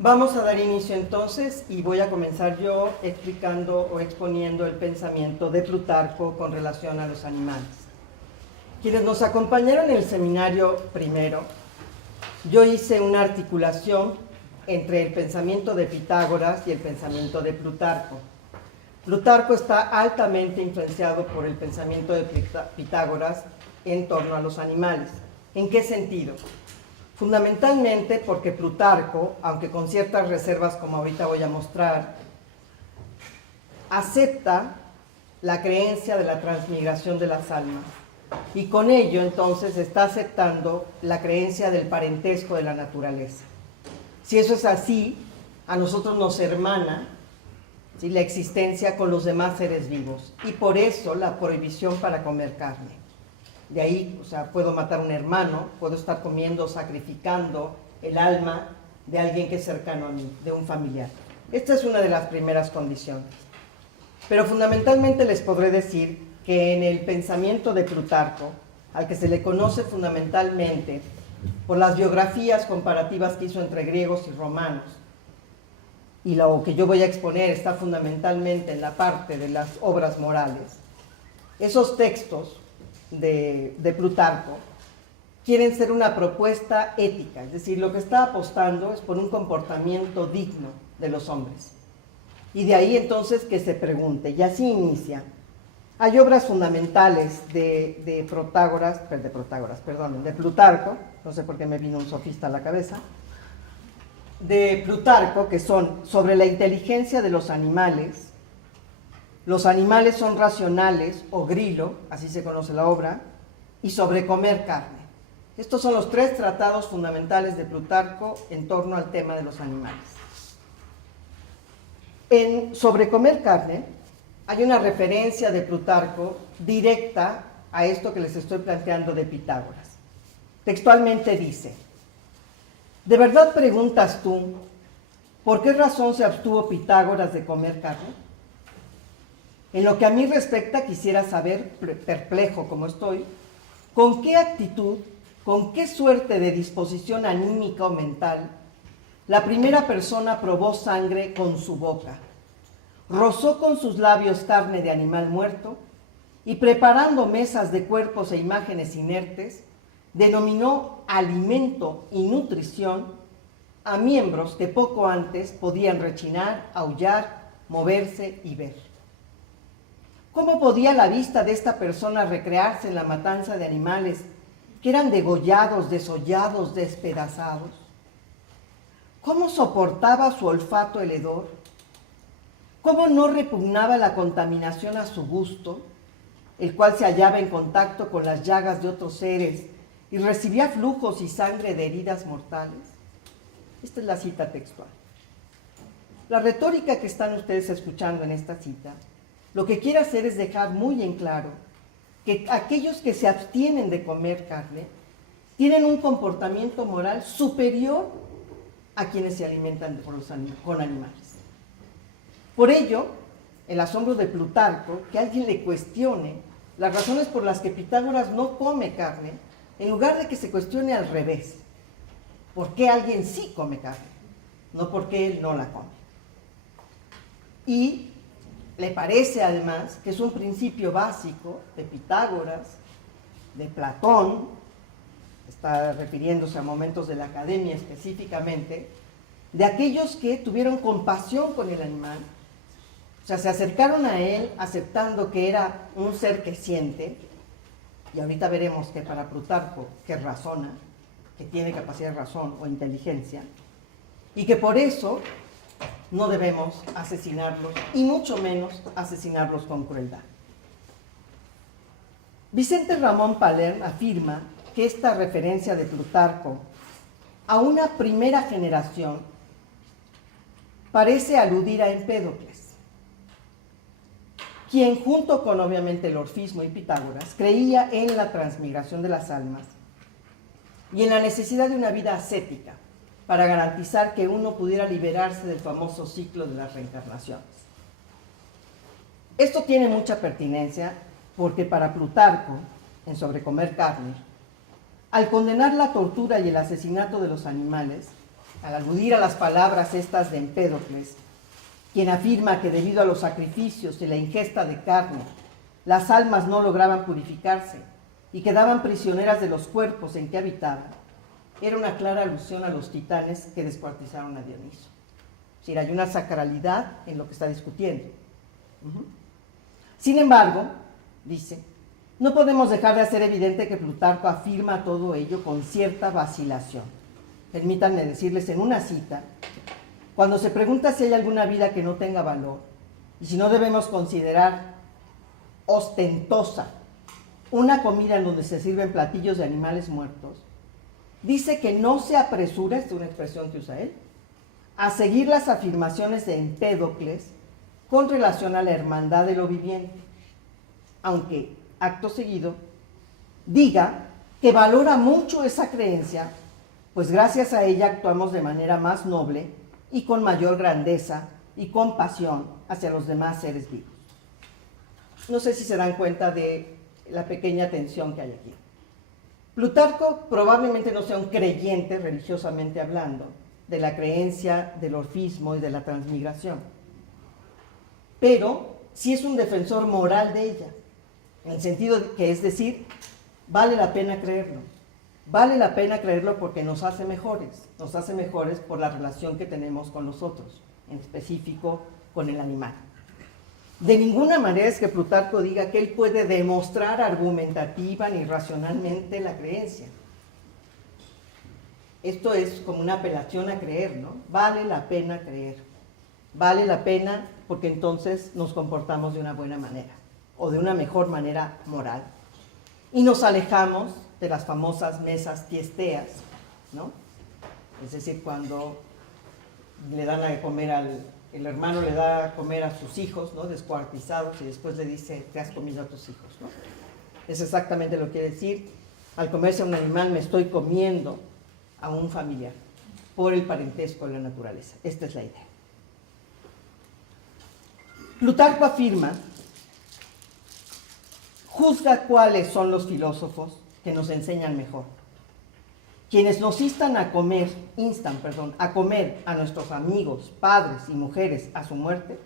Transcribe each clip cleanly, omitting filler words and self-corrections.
Vamos a dar inicio entonces y voy a comenzar yo explicando o exponiendo el pensamiento de Plutarco con relación a los animales. Quienes nos acompañaron en el seminario primero, yo hice una articulación entre el pensamiento de Pitágoras y el pensamiento de Plutarco. Plutarco está altamente influenciado por el pensamiento de Pitágoras en torno a los animales. ¿En qué sentido? Fundamentalmente porque Plutarco, aunque con ciertas reservas como ahorita voy a mostrar, acepta la creencia de la transmigración de las almas y con ello entonces está aceptando la creencia del parentesco de la naturaleza. Si eso es así, a nosotros nos hermana, ¿sí?, la existencia con los demás seres vivos y por eso la prohibición para comer carne. De ahí, o sea, puedo matar a un hermano, puedo estar comiendo, sacrificando el alma de alguien que es cercano a mí, de un familiar. Esta es una de las primeras condiciones. Pero fundamentalmente les podré decir que en el pensamiento de Plutarco, al que se le conoce fundamentalmente por las biografías comparativas que hizo entre griegos y romanos, y lo que yo voy a exponer está fundamentalmente en la parte de las obras morales, esos textos de Plutarco quieren ser una propuesta ética, es decir, lo que está apostando es por un comportamiento digno de los hombres. Y de ahí entonces que se pregunte, y así inicia. Hay obras fundamentales de Plutarco, no sé por qué me vino un sofista a la cabeza, de Plutarco, que son sobre la inteligencia de los animales son racionales, o Grilo, así se conoce la obra, y sobre comer carne. Estos son los tres tratados fundamentales de Plutarco en torno al tema de los animales. En sobre comer carne hay una referencia de Plutarco directa a esto que les estoy planteando de Pitágoras. Textualmente dice: ¿de verdad preguntas tú por qué razón se abstuvo Pitágoras de comer carne? En lo que a mí respecta, quisiera saber, perplejo como estoy, con qué actitud, con qué suerte de disposición anímica o mental, la primera persona probó sangre con su boca, rozó con sus labios carne de animal muerto y preparando mesas de cuerpos e imágenes inertes, denominó alimento y nutrición a miembros que poco antes podían rechinar, aullar, moverse y ver. ¿Cómo podía la vista de esta persona recrearse en la matanza de animales que eran degollados, desollados, despedazados? ¿Cómo soportaba su olfato el hedor? ¿Cómo no repugnaba la contaminación a su gusto, el cual se hallaba en contacto con las llagas de otros seres y recibía flujos y sangre de heridas mortales? Esta es la cita textual. La retórica que están ustedes escuchando en esta cita lo que quiere hacer es dejar muy en claro que aquellos que se abstienen de comer carne tienen un comportamiento moral superior a quienes se alimentan con animales. Por ello, el asombro de Plutarco, que alguien le cuestione las razones por las que Pitágoras no come carne, en lugar de que se cuestione al revés, ¿por qué alguien sí come carne? No porque él no la come. Y le parece además que es un principio básico de Pitágoras, de Platón, está refiriéndose a momentos de la academia específicamente, de aquellos que tuvieron compasión con el animal, o sea, se acercaron a él aceptando que era un ser que siente, y ahorita veremos que para Plutarco, que razona, que tiene capacidad de razón o inteligencia, y que por eso no debemos asesinarlos, y mucho menos asesinarlos con crueldad. Vicente Ramón Palerm afirma que esta referencia de Plutarco a una primera generación parece aludir a Empédocles, quien junto con obviamente el orfismo y Pitágoras creía en la transmigración de las almas y en la necesidad de una vida ascética para garantizar que uno pudiera liberarse del famoso ciclo de las reencarnaciones. Esto tiene mucha pertinencia porque para Plutarco, en Sobre comer carne, al condenar la tortura y el asesinato de los animales, al aludir a las palabras estas de Empédocles, quien afirma que debido a los sacrificios y la ingesta de carne, las almas no lograban purificarse y quedaban prisioneras de los cuerpos en que habitaban, era una clara alusión a los titanes que descuartizaron a Dioniso. Es decir, hay una sacralidad en lo que está discutiendo. Sin embargo, dice, no podemos dejar de hacer evidente que Plutarco afirma todo ello con cierta vacilación. Permítanme decirles en una cita, cuando se pregunta si hay alguna vida que no tenga valor y si no debemos considerar ostentosa una comida en donde se sirven platillos de animales muertos, dice que no se apresura, esta es una expresión que usa él, a seguir las afirmaciones de Empédocles con relación a la hermandad de lo viviente, aunque acto seguido diga que valora mucho esa creencia, pues gracias a ella actuamos de manera más noble y con mayor grandeza y compasión hacia los demás seres vivos. No sé si se dan cuenta de la pequeña tensión que hay aquí. Plutarco probablemente no sea un creyente, religiosamente hablando, de la creencia del orfismo y de la transmigración, pero sí es un defensor moral de ella, en el sentido de que, es decir, vale la pena creerlo. Vale la pena creerlo porque nos hace mejores por la relación que tenemos con los otros, en específico con el animal. De ninguna manera es que Plutarco diga que él puede demostrar argumentativa ni racionalmente la creencia. Esto es como una apelación a creer, ¿no? Vale la pena creer. Vale la pena porque entonces nos comportamos de una buena manera o de una mejor manera moral. Y nos alejamos de las famosas mesas tiesteas, ¿no? Es decir, cuando le dan a comer el hermano le da a comer a sus hijos, ¿no? Descuartizados, y después le dice, te has comido a tus hijos, ¿no? Es exactamente lo que quiere decir, al comerse a un animal me estoy comiendo a un familiar, por el parentesco de la naturaleza. Esta es la idea. Plutarco afirma, juzga cuáles son los filósofos que nos enseñan mejor. Quienes nos instan a comer a nuestros amigos, padres y mujeres a su muerte,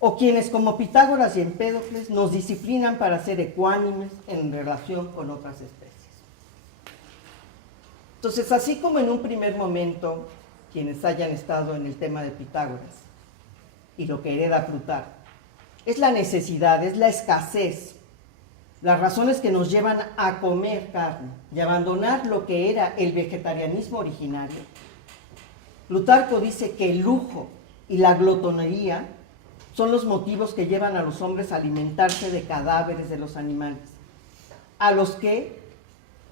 o quienes como Pitágoras y Empédocles nos disciplinan para ser ecuánimes en relación con otras especies. Entonces, así como en un primer momento, quienes hayan estado en el tema de Pitágoras y lo que hereda Plutarco, es la necesidad, es la escasez, las razones que nos llevan a comer carne y abandonar lo que era el vegetarianismo originario. Plutarco dice que el lujo y la glotonería son los motivos que llevan a los hombres a alimentarse de cadáveres de los animales, a los que,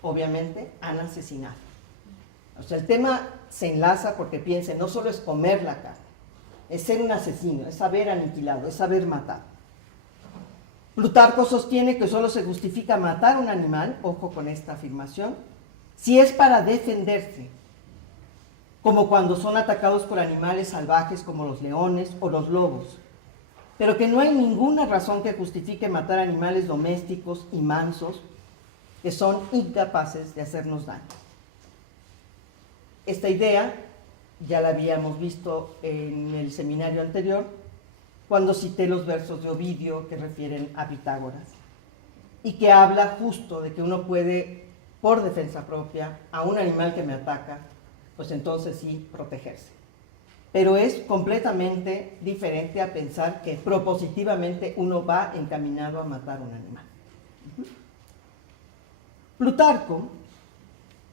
obviamente, han asesinado. O sea, el tema se enlaza porque piensen, no solo es comer la carne, es ser un asesino, es haber aniquilado, es haber matado. Plutarco sostiene que solo se justifica matar a un animal, ojo con esta afirmación, si es para defenderse, como cuando son atacados por animales salvajes como los leones o los lobos, pero que no hay ninguna razón que justifique matar animales domésticos y mansos que son incapaces de hacernos daño. Esta idea ya la habíamos visto en el seminario anterior, cuando cité los versos de Ovidio que refieren a Pitágoras, y que habla justo de que uno puede, por defensa propia, a un animal que me ataca, pues entonces sí, protegerse. Pero es completamente diferente a pensar que propositivamente uno va encaminado a matar a un animal. Plutarco,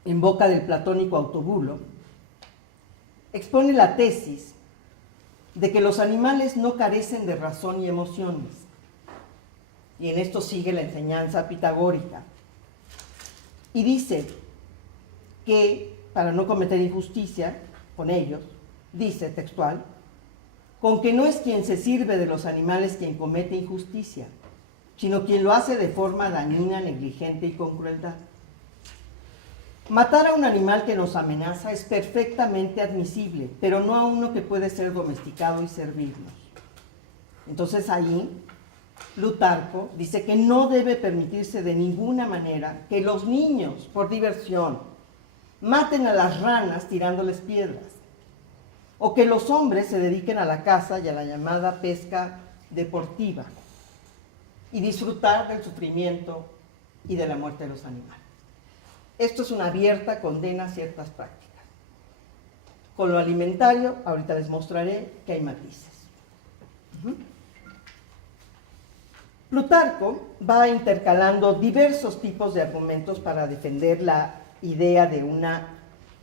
en boca del platónico Autobulo, expone la tesis de que los animales no carecen de razón y emociones. Y en esto sigue la enseñanza pitagórica. Y dice que, para no cometer injusticia con ellos, dice textual, con que no es quien se sirve de los animales quien comete injusticia, sino quien lo hace de forma dañina, negligente y con crueldad. Matar a un animal que nos amenaza es perfectamente admisible, pero no a uno que puede ser domesticado y servirnos. Entonces ahí, Plutarco dice que no debe permitirse de ninguna manera que los niños, por diversión, maten a las ranas tirándoles piedras, o que los hombres se dediquen a la caza y a la llamada pesca deportiva y disfrutar del sufrimiento y de la muerte de los animales. Esto es una abierta condena a ciertas prácticas. Con lo alimentario, ahorita les mostraré que hay matices. Plutarco va intercalando diversos tipos de argumentos para defender la idea de una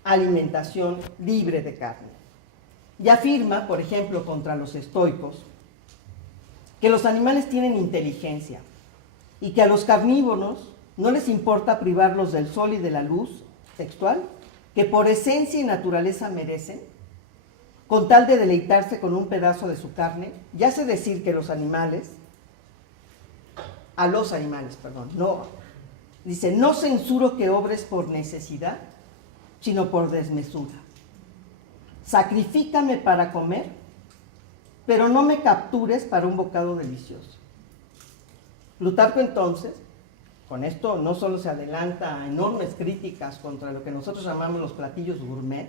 alimentación libre de carne. Y afirma, por ejemplo, contra los estoicos, que los animales tienen inteligencia y que a los carnívoros no les importa privarlos del sol y de la luz textual, que por esencia y naturaleza merecen, con tal de deleitarse con un pedazo de su carne. Y hace decir que dice, no censuro que obres por necesidad, sino por desmesura. Sacrifícame para comer, pero no me captures para un bocado delicioso. Plutarco entonces, con esto no solo se adelanta a enormes críticas contra lo que nosotros llamamos los platillos gourmet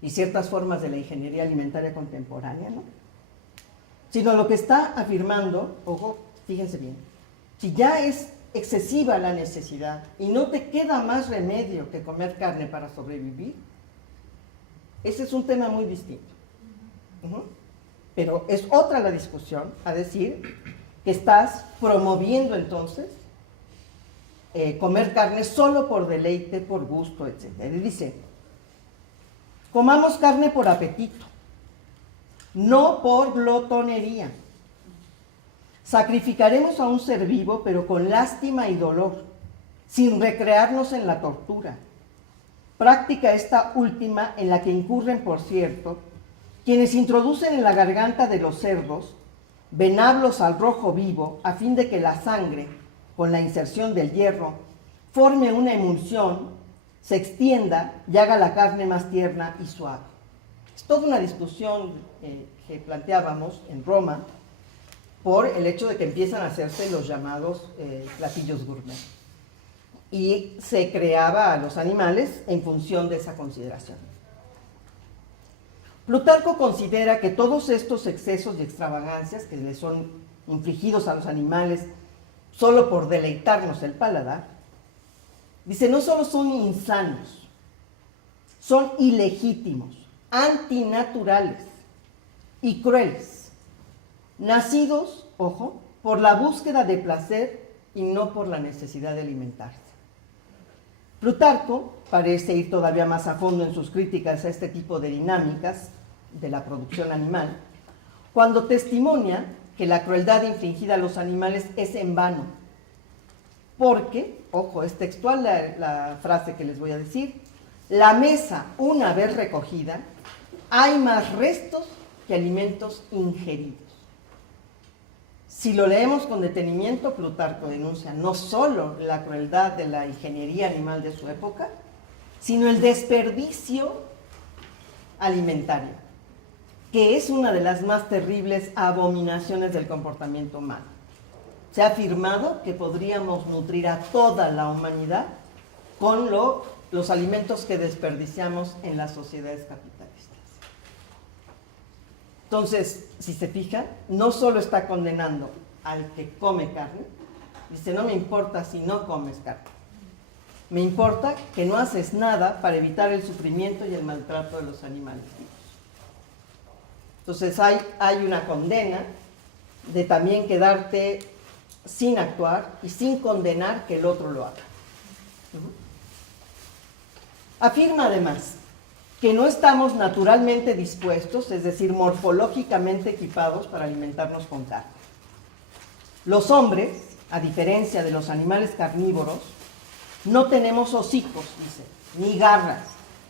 y ciertas formas de la ingeniería alimentaria contemporánea, ¿no?, sino lo que está afirmando, ojo, fíjense bien, si ya es excesiva la necesidad y no te queda más remedio que comer carne para sobrevivir, ese es un tema muy distinto. Pero es otra la discusión a decir que estás promoviendo entonces comer carne solo por deleite, por gusto, etc. Y dice, comamos carne por apetito, no por glotonería. Sacrificaremos a un ser vivo, pero con lástima y dolor, sin recrearnos en la tortura. Práctica esta última en la que incurren, por cierto, quienes introducen en la garganta de los cerdos venablos al rojo vivo, a fin de que la sangre, con la inserción del hierro, forme una emulsión, se extienda y haga la carne más tierna y suave. Es toda una discusión que planteábamos en Roma por el hecho de que empiezan a hacerse los llamados platillos gourmet. Y se creaba a los animales en función de esa consideración. Plutarco considera que todos estos excesos y extravagancias que le son infligidos a los animales solo por deleitarnos el paladar, dice, no solo son insanos, son ilegítimos, antinaturales y crueles, nacidos, ojo, por la búsqueda de placer y no por la necesidad de alimentarse. Plutarco parece ir todavía más a fondo en sus críticas a este tipo de dinámicas de la producción animal, cuando testimonia que la crueldad infligida a los animales es en vano, porque, ojo, es textual la frase que les voy a decir, la mesa una vez recogida, hay más restos que alimentos ingeridos. Si lo leemos con detenimiento, Plutarco denuncia no solo la crueldad de la ingeniería animal de su época, sino el desperdicio alimentario, que es una de las más terribles abominaciones del comportamiento humano. Se ha afirmado que podríamos nutrir a toda la humanidad con los alimentos que desperdiciamos en las sociedades capitalistas. Entonces, si se fijan, no solo está condenando al que come carne, dice, no me importa si no comes carne, me importa que no haces nada para evitar el sufrimiento y el maltrato de los animales vivos. Entonces hay una condena de también quedarte sin actuar y sin condenar que el otro lo haga. Afirma además que no estamos naturalmente dispuestos, es decir, morfológicamente equipados para alimentarnos con carne. Los hombres, a diferencia de los animales carnívoros, no tenemos hocicos, dice, ni garras,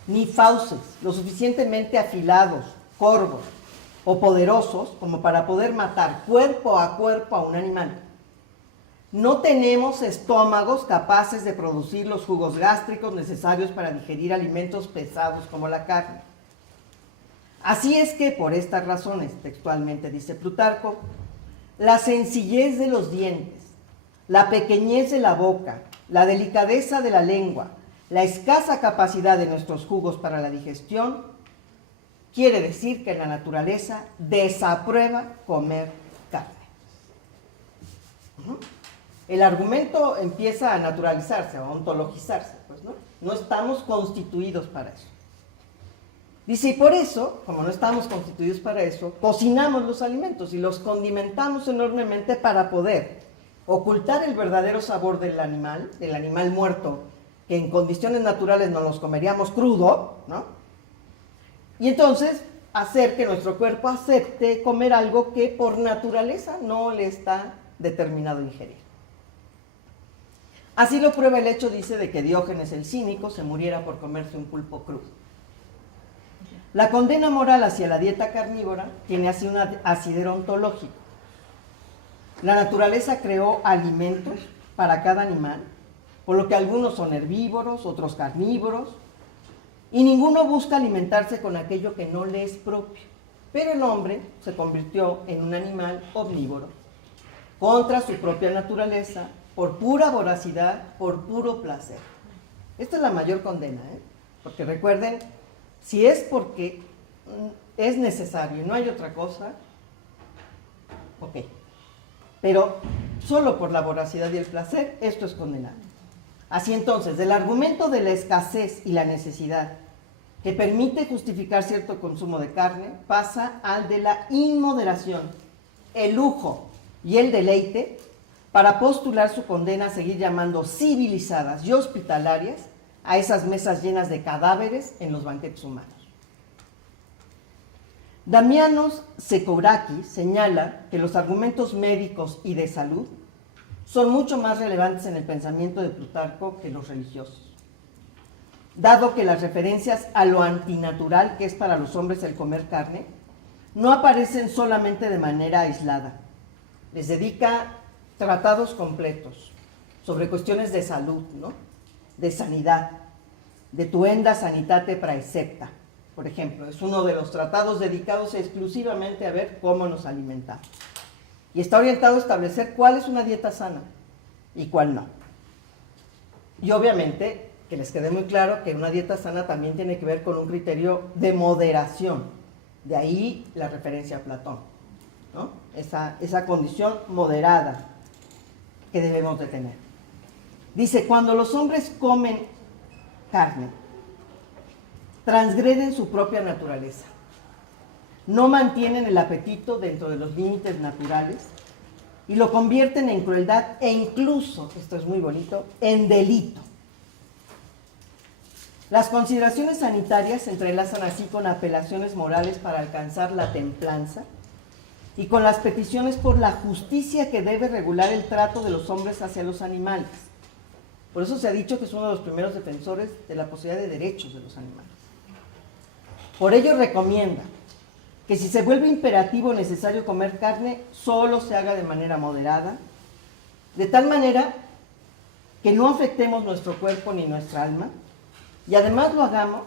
ni fauces lo suficientemente afilados, corvos o poderosos como para poder matar cuerpo a un animal. No tenemos estómagos capaces de producir los jugos gástricos necesarios para digerir alimentos pesados como la carne. Así es que, por estas razones, textualmente dice Plutarco, la sencillez de los dientes, la pequeñez de la boca, la delicadeza de la lengua, la escasa capacidad de nuestros jugos para la digestión, quiere decir que la naturaleza desaprueba comer carne. El argumento empieza a naturalizarse, a ontologizarse, pues, ¿no? No estamos constituidos para eso. Dice, y por eso, como no estamos constituidos para eso, cocinamos los alimentos y los condimentamos enormemente para poder ocultar el verdadero sabor del animal muerto, que en condiciones naturales nos los comeríamos crudo, ¿no? Y entonces hacer que nuestro cuerpo acepte comer algo que por naturaleza no le está determinado a ingerir. Así lo prueba el hecho, dice, de que Diógenes el cínico se muriera por comerse un pulpo crudo. La condena moral hacia la dieta carnívora tiene así un asidero ontológico. La naturaleza creó alimentos para cada animal, por lo que algunos son herbívoros, otros carnívoros, y ninguno busca alimentarse con aquello que no le es propio. Pero el hombre se convirtió en un animal omnívoro, contra su propia naturaleza, por pura voracidad, por puro placer. Esta es la mayor condena, porque recuerden, si es porque es necesario y no hay otra cosa, ok. Pero solo por la voracidad y el placer, esto es condenable. Así entonces, del argumento de la escasez y la necesidad que permite justificar cierto consumo de carne, pasa al de la inmoderación, el lujo y el deleite, para postular su condena a seguir llamando civilizadas y hospitalarias a esas mesas llenas de cadáveres en los banquetes humanos. Damianos Sekouraki señala que los argumentos médicos y de salud son mucho más relevantes en el pensamiento de Plutarco que los religiosos, dado que las referencias a lo antinatural que es para los hombres el comer carne no aparecen solamente de manera aislada. Les dedica tratados completos sobre cuestiones de salud, ¿no? De sanidad, de tuenda sanitate praecepta, por ejemplo, es uno de los tratados dedicados exclusivamente a ver cómo nos alimentamos. Y está orientado a establecer cuál es una dieta sana y cuál no. Y obviamente, que les quede muy claro que una dieta sana también tiene que ver con un criterio de moderación. De ahí la referencia a Platón, ¿no? Esa condición moderada que debemos de tener. Dice, cuando los hombres comen carne, transgreden su propia naturaleza, no mantienen el apetito dentro de los límites naturales y lo convierten en crueldad e incluso, esto es muy bonito, en delito. Las consideraciones sanitarias se entrelazan así con apelaciones morales para alcanzar la templanza y con las peticiones por la justicia que debe regular el trato de los hombres hacia los animales. Por eso se ha dicho que es uno de los primeros defensores de la posibilidad de derechos de los animales. Por ello recomienda que si se vuelve imperativo o necesario comer carne, solo se haga de manera moderada, de tal manera que no afectemos nuestro cuerpo ni nuestra alma, y además lo hagamos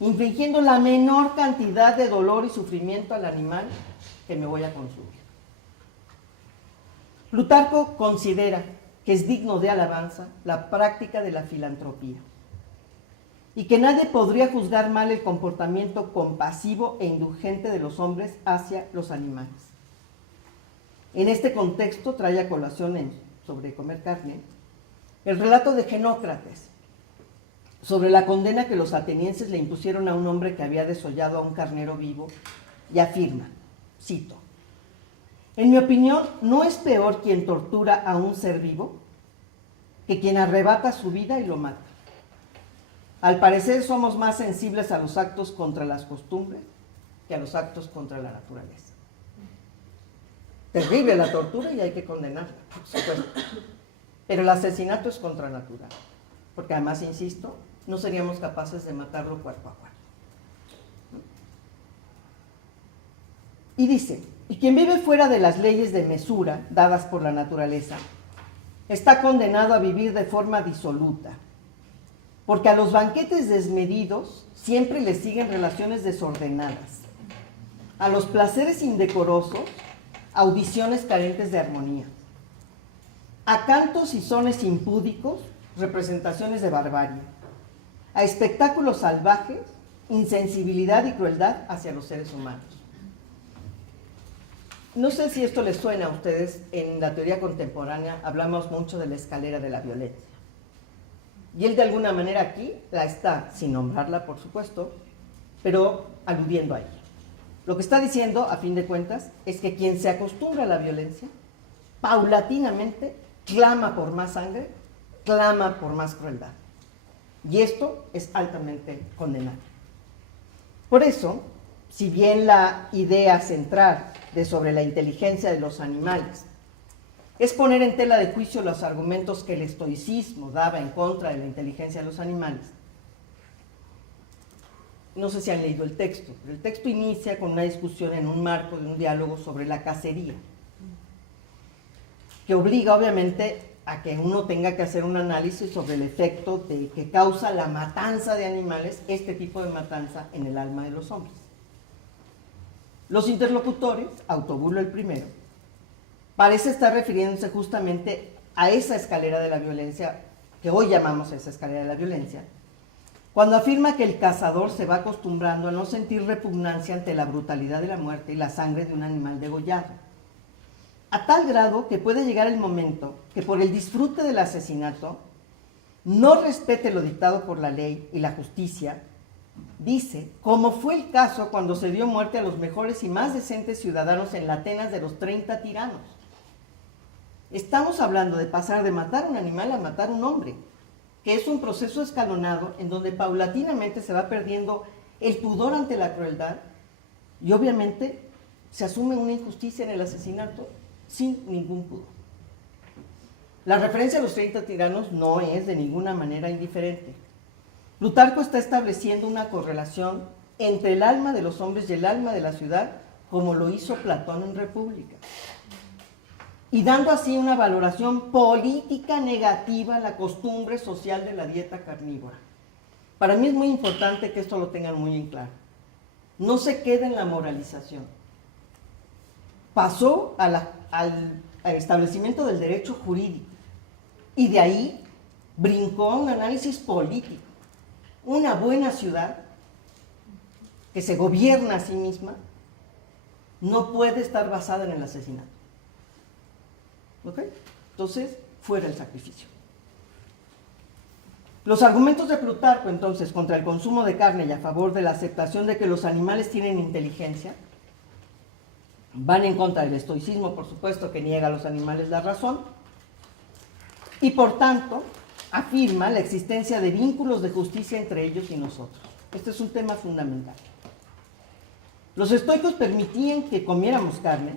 infligiendo la menor cantidad de dolor y sufrimiento al animal que me voy a consumir. Plutarco considera que es digno de alabanza la práctica de la filantropía y que nadie podría juzgar mal el comportamiento compasivo e indulgente de los hombres hacia los animales. En este contexto trae a colación sobre comer carne el relato de Genócrates sobre la condena que los atenienses le impusieron a un hombre que había desollado a un carnero vivo y afirma, cito, en mi opinión, ¿no es peor quien tortura a un ser vivo que quien arrebata su vida y lo mata? Al parecer somos más sensibles a los actos contra las costumbres que a los actos contra la naturaleza. Terrible la tortura y hay que condenarla, por supuesto. Pero el asesinato es contranatural, porque además, insisto, no seríamos capaces de matarlo cuerpo a cuerpo. Y dice, y quien vive fuera de las leyes de mesura dadas por la naturaleza, está condenado a vivir de forma disoluta, porque a los banquetes desmedidos siempre le siguen relaciones desordenadas, a los placeres indecorosos, audiciones carentes de armonía, a cantos y sones impúdicos, representaciones de barbarie, a espectáculos salvajes, insensibilidad y crueldad hacia los seres humanos. No sé si esto les suena a ustedes. En la teoría contemporánea hablamos mucho de la escalera de la violencia. Y él de alguna manera aquí la está, sin nombrarla por supuesto, pero aludiendo a ella. Lo que está diciendo, a fin de cuentas, es que quien se acostumbra a la violencia, paulatinamente clama por más sangre, clama por más crueldad. Y esto es altamente condenable. Por eso, si bien la idea central de sobre la inteligencia de los animales es poner en tela de juicio los argumentos que el estoicismo daba en contra de la inteligencia de los animales, no sé si han leído el texto, pero el texto inicia con una discusión en un marco de un diálogo sobre la cacería, que obliga obviamente a que uno tenga que hacer un análisis sobre el efecto que causa la matanza de animales, este tipo de matanza, en el alma de los hombres. Los interlocutores, Autobulo el primero, parece estar refiriéndose justamente a esa escalera de la violencia, que hoy llamamos esa escalera de la violencia, cuando afirma que el cazador se va acostumbrando a no sentir repugnancia ante la brutalidad de la muerte y la sangre de un animal degollado, a tal grado que puede llegar el momento que por el disfrute del asesinato no respete lo dictado por la ley y la justicia, dice, como fue el caso cuando se dio muerte a los mejores y más decentes ciudadanos en la Atenas de los 30 tiranos. Estamos hablando de pasar de matar un animal a matar un hombre, que es un proceso escalonado en donde paulatinamente se va perdiendo el pudor ante la crueldad y obviamente se asume una injusticia en el asesinato sin ningún pudor. La referencia a los 30 tiranos no es de ninguna manera indiferente. Plutarco está estableciendo una correlación entre el alma de los hombres y el alma de la ciudad, como lo hizo Platón en República, y dando así una valoración política negativa a la costumbre social de la dieta carnívora. Para mí es muy importante que esto lo tengan muy en claro. No se quede en la moralización. Pasó al establecimiento del derecho jurídico y de ahí brincó a un análisis político. Una buena ciudad que se gobierna a sí misma no puede estar basada en el asesinato. ¿Ok? Entonces, fuera el sacrificio. Los argumentos de Plutarco, entonces, contra el consumo de carne y a favor de la aceptación de que los animales tienen inteligencia, van en contra del estoicismo, por supuesto, que niega a los animales la razón, y por tanto, afirma la existencia de vínculos de justicia entre ellos y nosotros. Este es un tema fundamental. Los estoicos permitían que comiéramos carne,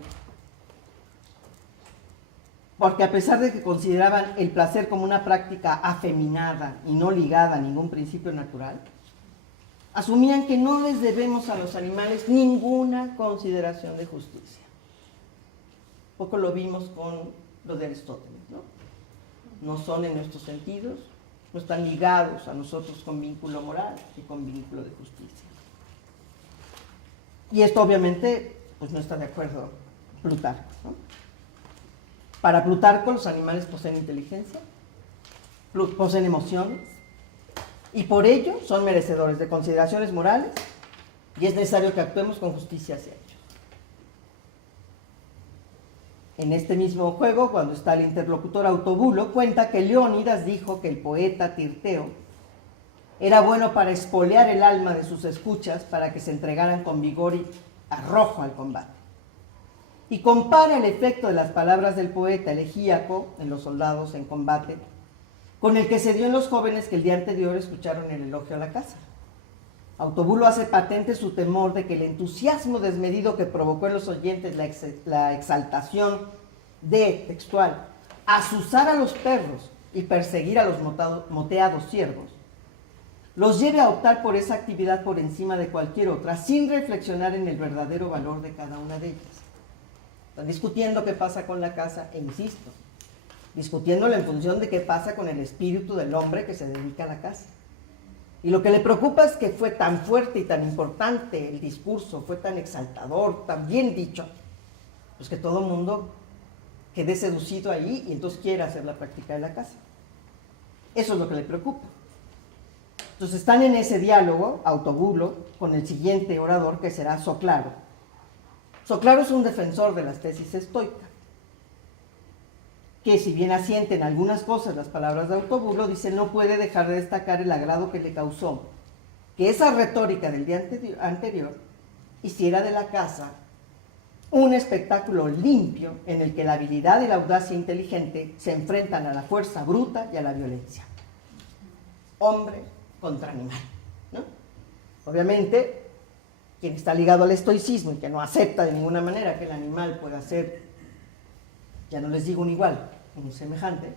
porque a pesar de que consideraban el placer como una práctica afeminada y no ligada a ningún principio natural, asumían que no les debemos a los animales ninguna consideración de justicia. Poco lo vimos con lo de Aristóteles, ¿no? No son en nuestros sentidos, no están ligados a nosotros con vínculo moral y con vínculo de justicia. Y esto obviamente pues no está de acuerdo Plutarco, ¿no? Para Plutarco los animales poseen inteligencia, poseen emociones y por ello son merecedores de consideraciones morales y es necesario que actuemos con justicia hacia ellos. En este mismo juego, cuando está el interlocutor Autobulo, cuenta que Leónidas dijo que el poeta Tirteo era bueno para espolear el alma de sus escuchas para que se entregaran con vigor y arrojo al combate. Y compara el efecto de las palabras del poeta elegíaco en los soldados en combate con el que se dio en los jóvenes que el día anterior escucharon el elogio a la caza. Autobulo hace patente su temor de que el entusiasmo desmedido que provocó en los oyentes la exaltación de, textual, azuzar a los perros y perseguir a los moteados ciervos, los lleve a optar por esa actividad por encima de cualquier otra, sin reflexionar en el verdadero valor de cada una de ellas. Están discutiendo qué pasa con la caza, e insisto, discutiéndolo en función de qué pasa con el espíritu del hombre que se dedica a la caza. Y lo que le preocupa es que fue tan fuerte y tan importante el discurso, fue tan exaltador, tan bien dicho, pues que todo el mundo quede seducido ahí y entonces quiera hacer la práctica de la caza. Eso es lo que le preocupa. Entonces están en ese diálogo, Autobulo, con el siguiente orador que será Soclaro. Soclaro es un defensor de las tesis estoicas, que si bien asiente en algunas cosas las palabras de Autobulo, dice no puede dejar de destacar el agrado que le causó que esa retórica del día anterior hiciera de la caza un espectáculo limpio en el que la habilidad y la audacia inteligente se enfrentan a la fuerza bruta y a la violencia. Hombre contra animal, ¿no? Obviamente, quien está ligado al estoicismo y que no acepta de ninguna manera que el animal pueda ser, ya no les digo un igual, un semejante,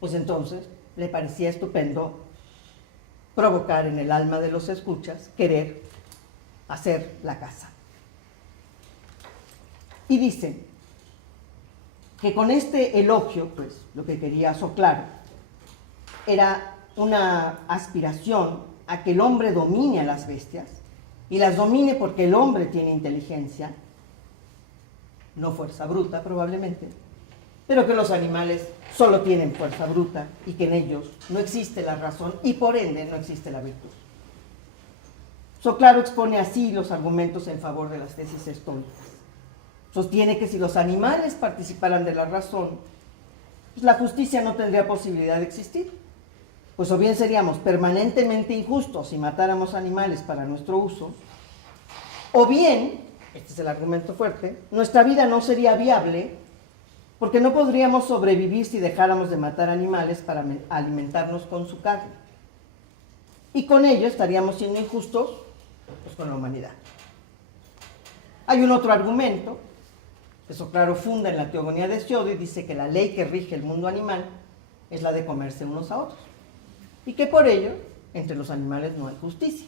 pues entonces le parecía estupendo provocar en el alma de los escuchas querer hacer la caza. Y dice que con este elogio, pues lo que quería Soclaro era una aspiración a que el hombre domine a las bestias, y las domine porque el hombre tiene inteligencia, no fuerza bruta probablemente, pero que los animales solo tienen fuerza bruta y que en ellos no existe la razón y por ende no existe la virtud. Soclaro expone así los argumentos en favor de las tesis estoicas. Sostiene que si los animales participaran de la razón, pues la justicia no tendría posibilidad de existir, pues o bien seríamos permanentemente injustos si matáramos animales para nuestro uso, o bien, este es el argumento fuerte, nuestra vida no sería viable porque no podríamos sobrevivir si dejáramos de matar animales para alimentarnos con su carne. Y con ello estaríamos siendo injustos pues, con la humanidad. Hay un otro argumento, que Soclaro funda en la Teogonía de Hesíodo y dice que la ley que rige el mundo animal es la de comerse unos a otros. Y que por ello, entre los animales no hay justicia.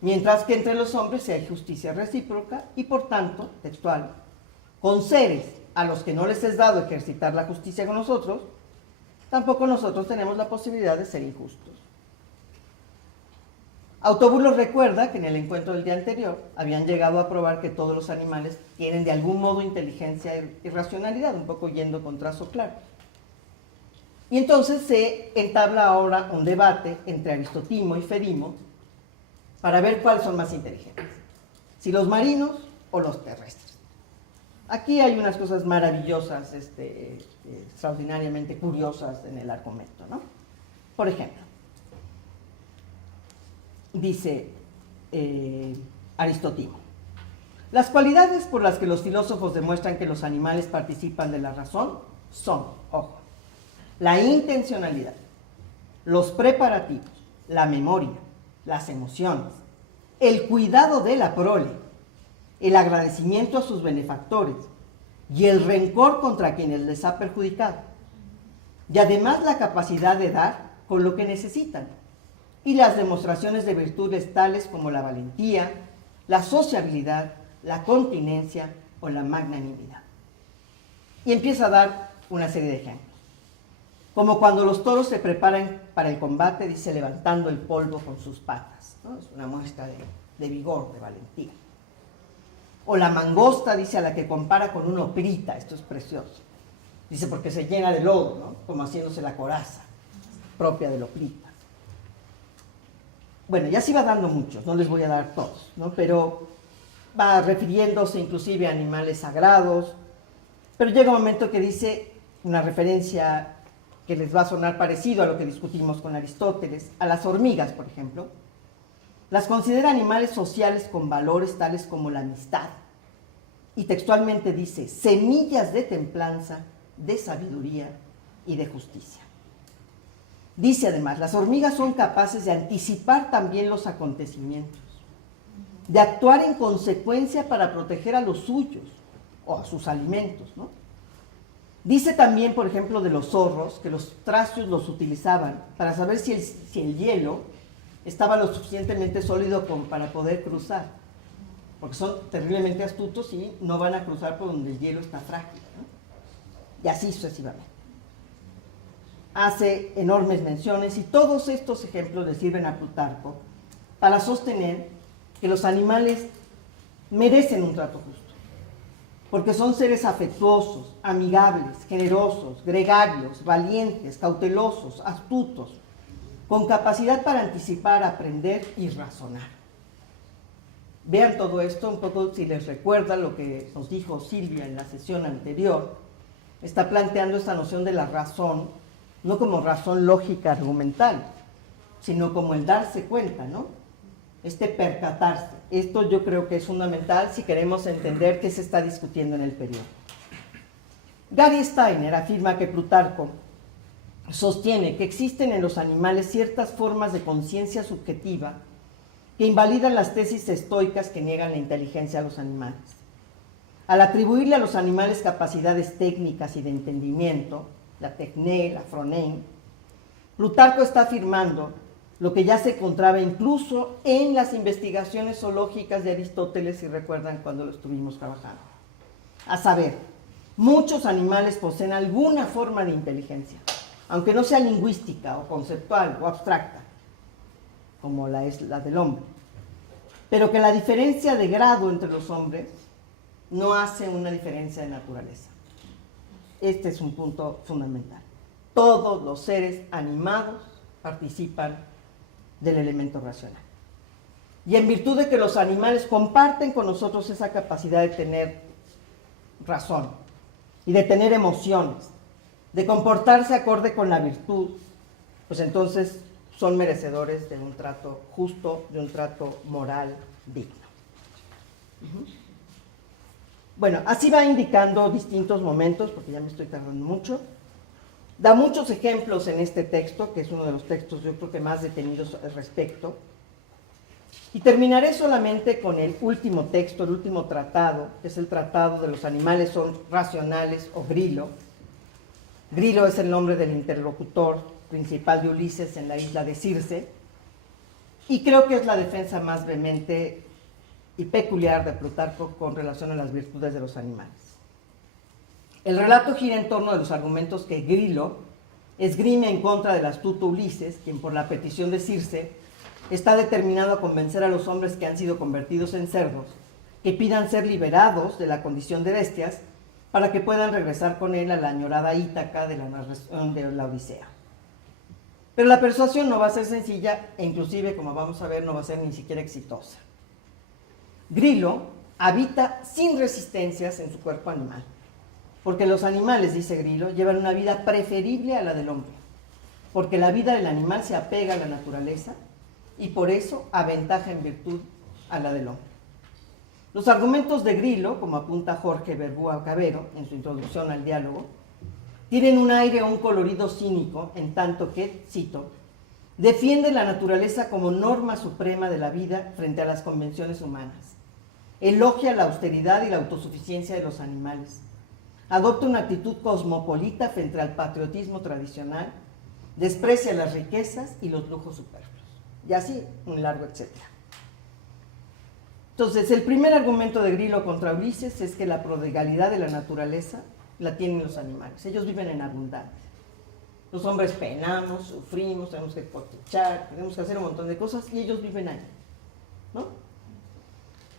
Mientras que entre los hombres sí hay justicia recíproca y por tanto, textual, con seres a los que no les es dado ejercitar la justicia con nosotros, tampoco nosotros tenemos la posibilidad de ser injustos. Autobulo recuerda que en el encuentro del día anterior habían llegado a probar que todos los animales tienen de algún modo inteligencia y racionalidad, un poco yendo contra Soclaro. Y entonces se entabla ahora un debate entre Aristotimo y Fedimo para ver cuáles son más inteligentes, si los marinos o los terrestres. Aquí hay unas cosas maravillosas, extraordinariamente curiosas en el argumento, ¿no? Por ejemplo, dice Aristotimo, las cualidades por las que los filósofos demuestran que los animales participan de la razón son, ojo, la intencionalidad, los preparativos, la memoria, las emociones, el cuidado de la prole, el agradecimiento a sus benefactores y el rencor contra quienes les ha perjudicado, y además la capacidad de dar con lo que necesitan, y las demostraciones de virtudes tales como la valentía, la sociabilidad, la continencia o la magnanimidad. Y empieza a dar una serie de ejemplos. Como cuando los toros se preparan para el combate, dice, levantando el polvo con sus patas, ¿no? Es una muestra de vigor, de valentía. O la mangosta, dice, a la que compara con una oprita, esto es precioso. Dice, porque se llena de lodo, ¿no? Como haciéndose la coraza propia del oprita. Bueno, ya se va dando muchos, no les voy a dar todos, ¿no? Pero va refiriéndose inclusive a animales sagrados, pero llega un momento que dice una referencia que les va a sonar parecido a lo que discutimos con Aristóteles, a las hormigas, por ejemplo. Las considera animales sociales con valores tales como la amistad. Y textualmente dice, semillas de templanza, de sabiduría y de justicia. Dice además, las hormigas son capaces de anticipar también los acontecimientos, de actuar en consecuencia para proteger a los suyos o a sus alimentos, ¿no? Dice también, por ejemplo, de los zorros, que los tracios los utilizaban para saber si el hielo estaba lo suficientemente sólido como para poder cruzar, porque son terriblemente astutos y no van a cruzar por donde el hielo está frágil, ¿no? Y así sucesivamente. Hace enormes menciones y todos estos ejemplos le sirven a Plutarco para sostener que los animales merecen un trato justo, porque son seres afectuosos, amigables, generosos, gregarios, valientes, cautelosos, astutos, con capacidad para anticipar, aprender y razonar. Vean todo esto un poco, si les recuerda lo que nos dijo Silvia en la sesión anterior, está planteando esta noción de la razón, no como razón lógica argumental, sino como el darse cuenta, ¿no? Este percatarse. Esto yo creo que es fundamental si queremos entender qué se está discutiendo en el periodo. Gary Steiner afirma que Plutarco sostiene que existen en los animales ciertas formas de conciencia subjetiva que invalidan las tesis estoicas que niegan la inteligencia a los animales. Al atribuirle a los animales capacidades técnicas y de entendimiento, la techné, la phronein, Plutarco está afirmando lo que ya se encontraba incluso en las investigaciones zoológicas de Aristóteles, si recuerdan cuando lo estuvimos trabajando. A saber, muchos animales poseen alguna forma de inteligencia, aunque no sea lingüística o conceptual o abstracta, como la es la del hombre, pero que la diferencia de grado entre los hombres no hace una diferencia de naturaleza. Este es un punto fundamental. Todos los seres animados participan del elemento racional. Y en virtud de que los animales comparten con nosotros esa capacidad de tener razón y de tener emociones, de comportarse acorde con la virtud, pues entonces son merecedores de un trato justo, de un trato moral digno. Bueno, así va indicando distintos momentos, porque ya me estoy tardando mucho. Da muchos ejemplos en este texto, que es uno de los textos yo creo que más detenidos al respecto. Y terminaré solamente con el último texto, el último tratado, que es el Tratado de los animales son racionales, o Grilo. Grilo es el nombre del interlocutor principal de Ulises en la isla de Circe, y creo que es la defensa más vehemente y peculiar de Plutarco con relación a las virtudes de los animales. El relato gira en torno de los argumentos que Grilo esgrime en contra del astuto Ulises, quien por la petición de Circe está determinado a convencer a los hombres que han sido convertidos en cerdos que pidan ser liberados de la condición de bestias para que puedan regresar con él a la añorada Ítaca de la narración de la Odisea. Pero la persuasión no va a ser sencilla e inclusive, como vamos a ver, no va a ser ni siquiera exitosa. Grilo habita sin resistencias en su cuerpo animal, porque los animales, dice Grilo, llevan una vida preferible a la del hombre, porque la vida del animal se apega a la naturaleza y por eso aventaja en virtud a la del hombre. Los argumentos de Grilo, como apunta Jorge Verbúa Cabero en su introducción al diálogo, tienen un aire o un colorido cínico, en tanto que, cito, defiende la naturaleza como norma suprema de la vida frente a las convenciones humanas, elogia la austeridad y la autosuficiencia de los animales, adopta una actitud cosmopolita frente al patriotismo tradicional, desprecia las riquezas y los lujos superfluos. Y así, un largo etcétera. Entonces, el primer argumento de Grilo contra Ulises es que la prodigalidad de la naturaleza la tienen los animales. Ellos viven en abundancia. Los hombres penamos, sufrimos, tenemos que cosechar, tenemos que hacer un montón de cosas y ellos viven ahí, ¿no?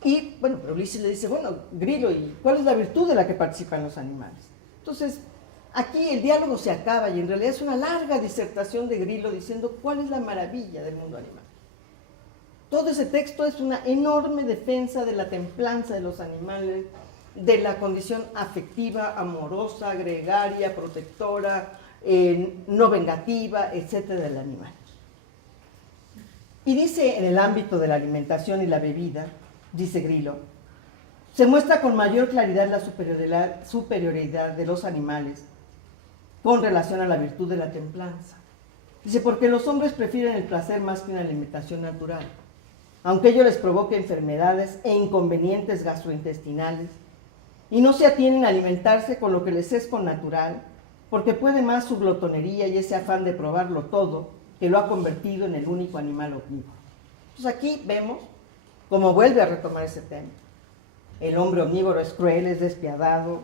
Y, bueno, pero Ulises le dice, bueno, Grilo, ¿y cuál es la virtud de la que participan los animales? Entonces, aquí el diálogo se acaba y en realidad es una larga disertación de Grilo diciendo cuál es la maravilla del mundo animal. Todo ese texto es una enorme defensa de la templanza de los animales, de la condición afectiva, amorosa, gregaria, protectora, no vengativa, etcétera, del animal. Y dice en el ámbito de la alimentación y la bebida, dice Grilo, se muestra con mayor claridad la superioridad de los animales con relación a la virtud de la templanza. Dice, porque los hombres prefieren el placer más que una alimentación natural, aunque ello les provoque enfermedades e inconvenientes gastrointestinales, y no se atienen a alimentarse con lo que les es con natural, porque puede más su glotonería y ese afán de probarlo todo, que lo ha convertido en el único animal omnívoro. Entonces aquí vemos cómo vuelve a retomar ese tema. El hombre omnívoro es cruel, es despiadado,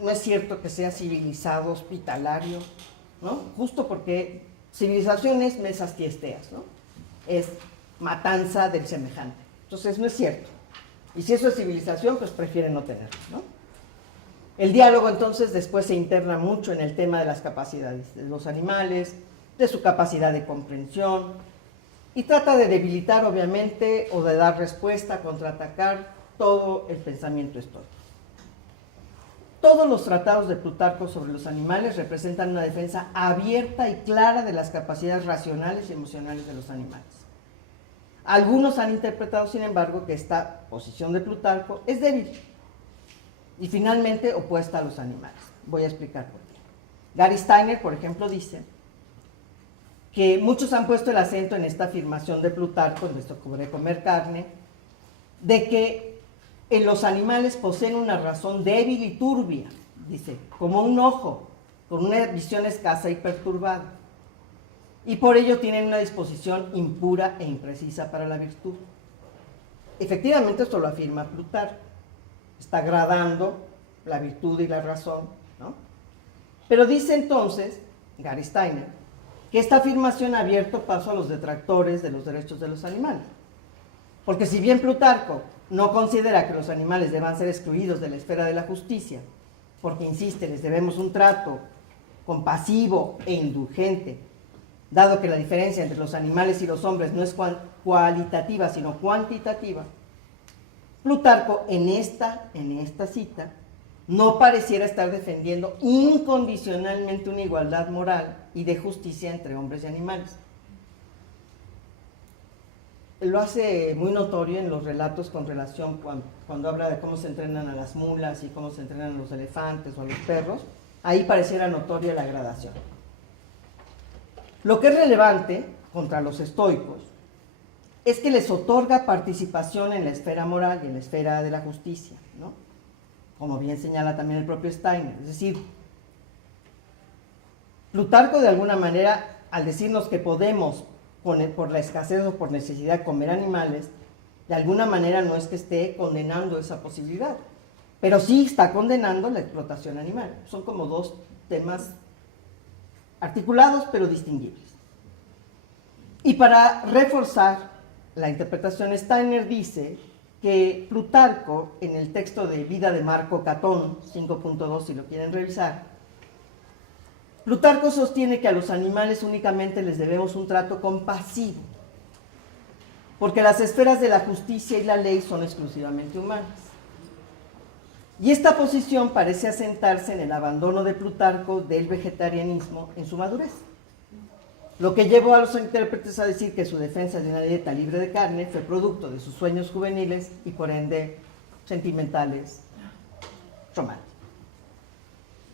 no es cierto que sea civilizado, hospitalario, ¿no? Justo porque civilización es mesas tiesteas, ¿no? Es matanza del semejante. Entonces no es cierto. Y si eso es civilización, pues prefieren no tenerlo, ¿no? El diálogo entonces después se interna mucho en el tema de las capacidades de los animales, de su capacidad de comprensión, y trata de debilitar, obviamente, o de dar respuesta, contraatacar todo el pensamiento estoico. Todos los tratados de Plutarco sobre los animales representan una defensa abierta y clara de las capacidades racionales y emocionales de los animales. Algunos han interpretado, sin embargo, que esta posición de Plutarco es débil y finalmente opuesta a los animales. Voy a explicar por qué. Gary Steiner, por ejemplo, dice que muchos han puesto el acento en esta afirmación de Plutarco, en esto sobre comer carne, de que en los animales poseen una razón débil y turbia, dice, como un ojo, con una visión escasa y perturbada. Y por ello tienen una disposición impura e imprecisa para la virtud. Efectivamente, esto lo afirma Plutarco. Está gradando la virtud y la razón, ¿no? Pero dice entonces, Gary Steiner, que esta afirmación ha abierto paso a los detractores de los derechos de los animales. Porque si bien Plutarco no considera que los animales deban ser excluidos de la esfera de la justicia, porque insiste, les debemos un trato compasivo e indulgente, dado que la diferencia entre los animales y los hombres no es cualitativa, sino cuantitativa, Plutarco en esta cita no pareciera estar defendiendo incondicionalmente una igualdad moral y de justicia entre hombres y animales. Lo hace muy notorio en los relatos con relación cuando habla de cómo se entrenan a las mulas y cómo se entrenan a los elefantes o a los perros. Ahí pareciera notoria la gradación. Lo que es relevante contra los estoicos es que les otorga participación en la esfera moral y en la esfera de la justicia, ¿no? Como bien señala también el propio Steiner. Es decir, Plutarco de alguna manera, al decirnos que podemos por la escasez o por necesidad comer animales, de alguna manera no es que esté condenando esa posibilidad, pero sí está condenando la explotación animal. Son como dos temas articulados pero distinguibles. Y para reforzar la interpretación, Steiner dice que Plutarco, en el texto de Vida de Marco Catón 5.2, si lo quieren revisar, Plutarco sostiene que a los animales únicamente les debemos un trato compasivo, porque las esferas de la justicia y la ley son exclusivamente humanas. Y esta posición parece asentarse en el abandono de Plutarco del vegetarianismo en su madurez, lo que llevó a los intérpretes a decir que su defensa de una dieta libre de carne fue producto de sus sueños juveniles y por ende sentimentales, románticos.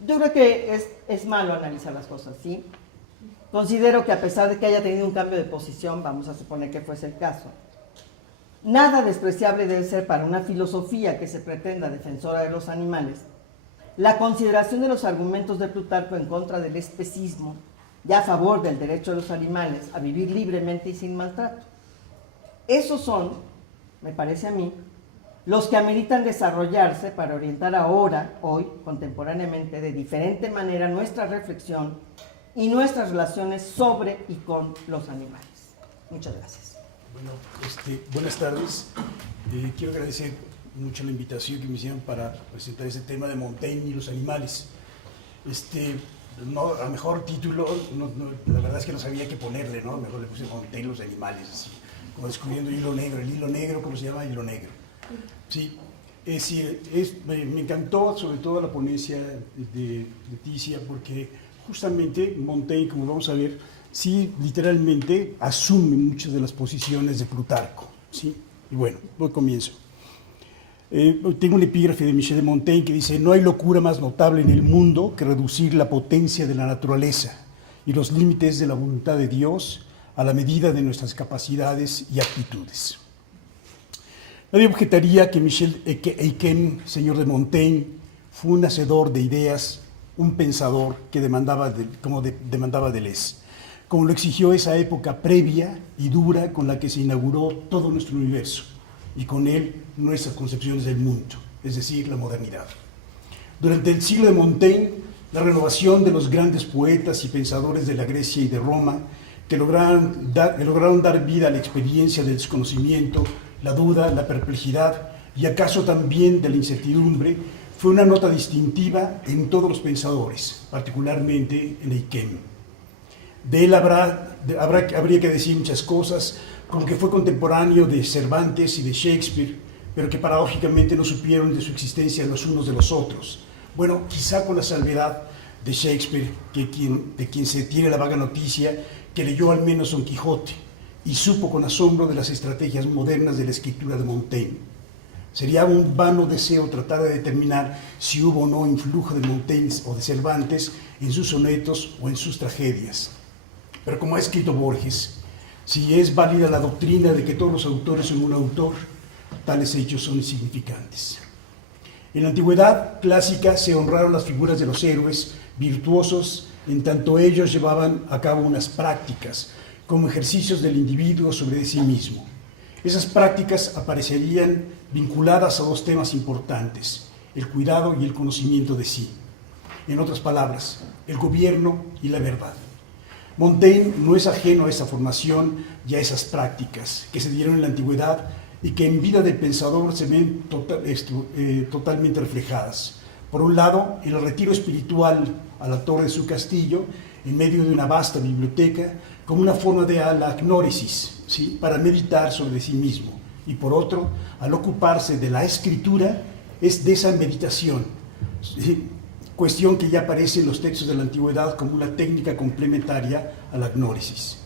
Yo creo que es malo analizar las cosas, ¿sí? Considero que a pesar de que haya tenido un cambio de posición, vamos a suponer que fuese el caso, nada despreciable debe ser para una filosofía que se pretenda defensora de los animales la consideración de los argumentos de Plutarco en contra del especismo y a favor del derecho de los animales a vivir libremente y sin maltrato. Esos son, me parece a mí, los que ameritan desarrollarse para orientar hoy, contemporáneamente, de diferente manera nuestra reflexión y nuestras relaciones sobre y con los animales. Muchas gracias. Bueno, buenas tardes. Quiero agradecer mucho la invitación que me hicieron para presentar este tema de Montaigne y los animales. A mejor título, la verdad es que no sabía qué ponerle, ¿no? Mejor le puse Montaigne y los animales, así, como descubriendo hilo negro. El hilo negro, ¿cómo se llama? Hilo negro. Sí, me encantó sobre todo la ponencia de Leticia, porque justamente Montaigne, como vamos a ver, sí literalmente asume muchas de las posiciones de Plutarco, ¿sí? Y bueno, comienzo. Tengo un epígrafe de Michel de Montaigne que dice: no hay locura más notable en el mundo que reducir la potencia de la naturaleza y los límites de la voluntad de Dios a la medida de nuestras capacidades y aptitudes. Nadie objetaría que Michel Eichen, señor de Montaigne, fue un hacedor de ideas, un pensador que demandaba Deleuze, como lo exigió esa época previa y dura con la que se inauguró todo nuestro universo, y con él nuestras concepciones del mundo, es decir, la modernidad. Durante el siglo de Montaigne, la renovación de los grandes poetas y pensadores de la Grecia y de Roma, que lograron dar vida a la experiencia del desconocimiento, la duda, la perplejidad y acaso también de la incertidumbre, fue una nota distintiva en todos los pensadores, particularmente en Eichen. De él habría que decir muchas cosas, como que fue contemporáneo de Cervantes y de Shakespeare, pero que paradójicamente no supieron de su existencia los unos de los otros. Bueno, quizá con la salvedad de Shakespeare, de quien se tiene la vaga noticia que leyó al menos Don Quijote y supo con asombro de las estrategias modernas de la escritura de Montaigne. Sería un vano deseo tratar de determinar si hubo o no influjo de Montaigne o de Cervantes en sus sonetos o en sus tragedias. Pero como ha escrito Borges, si es válida la doctrina de que todos los autores son un autor, tales hechos son insignificantes. En la antigüedad clásica se honraron las figuras de los héroes virtuosos, en tanto ellos llevaban a cabo unas prácticas, como ejercicios del individuo sobre sí mismo. Esas prácticas aparecerían vinculadas a dos temas importantes: el cuidado y el conocimiento de sí. En otras palabras, el gobierno y la verdad. Montaigne no es ajeno a esa formación y a esas prácticas que se dieron en la antigüedad y que en vida del pensador se ven totalmente reflejadas. Por un lado, en el retiro espiritual a la torre de su castillo, en medio de una vasta biblioteca, como una forma de anagnórisis, ¿sí?, para meditar sobre sí mismo. Y por otro, al ocuparse de la escritura, es de esa meditación, ¿sí?, cuestión que ya aparece en los textos de la antigüedad como una técnica complementaria a la gnórisis,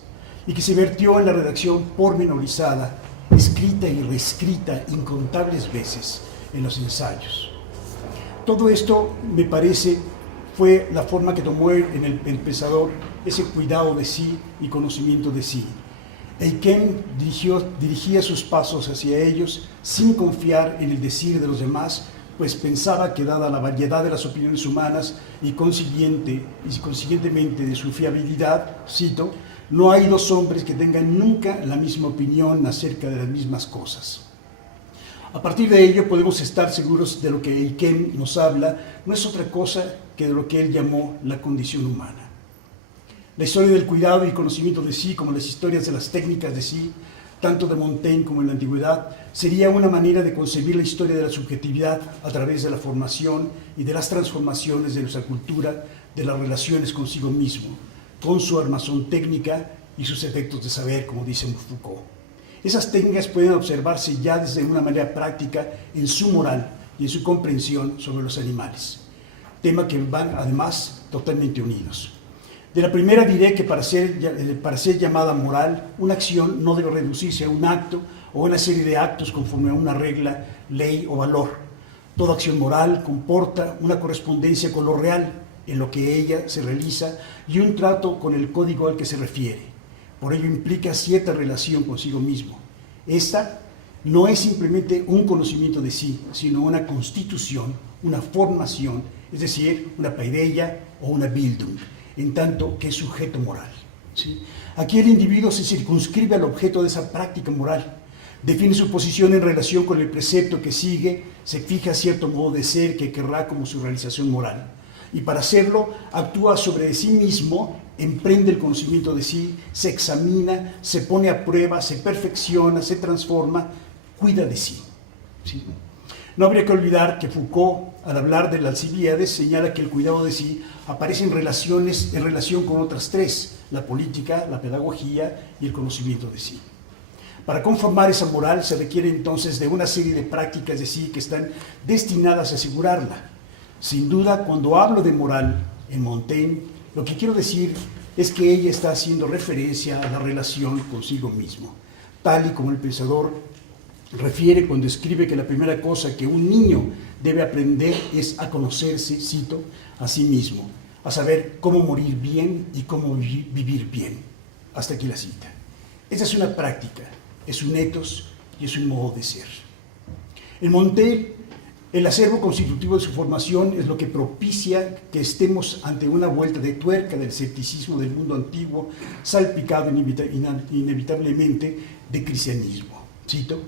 y que se vertió en la redacción pormenorizada, escrita y reescrita incontables veces en los ensayos. Todo esto, me parece, fue la forma que tomó en el pensador ese cuidado de sí y conocimiento de sí. Eichen dirigía sus pasos hacia ellos sin confiar en el decir de los demás, pues pensaba que dada la variedad de las opiniones humanas y consiguientemente de su fiabilidad, cito, no hay dos hombres que tengan nunca la misma opinión acerca de las mismas cosas. A partir de ello podemos estar seguros de lo que Eichen nos habla no es otra cosa que de lo que él llamó la condición humana. La historia del cuidado y conocimiento de sí, como las historias de las técnicas de sí, tanto de Montaigne como en la antigüedad, sería una manera de concebir la historia de la subjetividad a través de la formación y de las transformaciones de nuestra cultura, de las relaciones consigo mismo, con su armazón técnica y sus efectos de saber, como dice Foucault. Esas técnicas pueden observarse ya desde una manera práctica en su moral y en su comprensión sobre los animales, tema que van además totalmente unidos. De la primera diré que para ser llamada moral, una acción no debe reducirse a un acto o una serie de actos conforme a una regla, ley o valor. Toda acción moral comporta una correspondencia con lo real en lo que ella se realiza y un trato con el código al que se refiere. Por ello implica cierta relación consigo mismo. Esta no es simplemente un conocimiento de sí, sino una constitución, una formación, es decir, una paideia o una Bildung, en tanto que sujeto moral, ¿sí? Aquí el individuo se circunscribe al objeto de esa práctica moral, define su posición en relación con el precepto que sigue, se fija cierto modo de ser que querrá como su realización moral, y para hacerlo actúa sobre sí mismo, emprende el conocimiento de sí, se examina, se pone a prueba, se perfecciona, se transforma, cuida de sí, ¿sí? No habría que olvidar que Foucault, al hablar de la Alcibíades, señala que el cuidado de sí aparece en relación con otras tres: la política, la pedagogía y el conocimiento de sí. Para conformar esa moral se requiere entonces de una serie de prácticas de sí que están destinadas a asegurarla. Sin duda, cuando hablo de moral en Montaigne, lo que quiero decir es que ella está haciendo referencia a la relación consigo mismo, tal y como el pensador refiere cuando escribe que la primera cosa que un niño debe aprender es a conocerse, cito, a sí mismo, a saber cómo morir bien y cómo vivir bien. Hasta aquí la cita. Esa es una práctica, es un ethos y es un modo de ser. En Montaigne, el acervo constitutivo de su formación es lo que propicia que estemos ante una vuelta de tuerca del escepticismo del mundo antiguo, salpicado inevitablemente de cristianismo. Cito: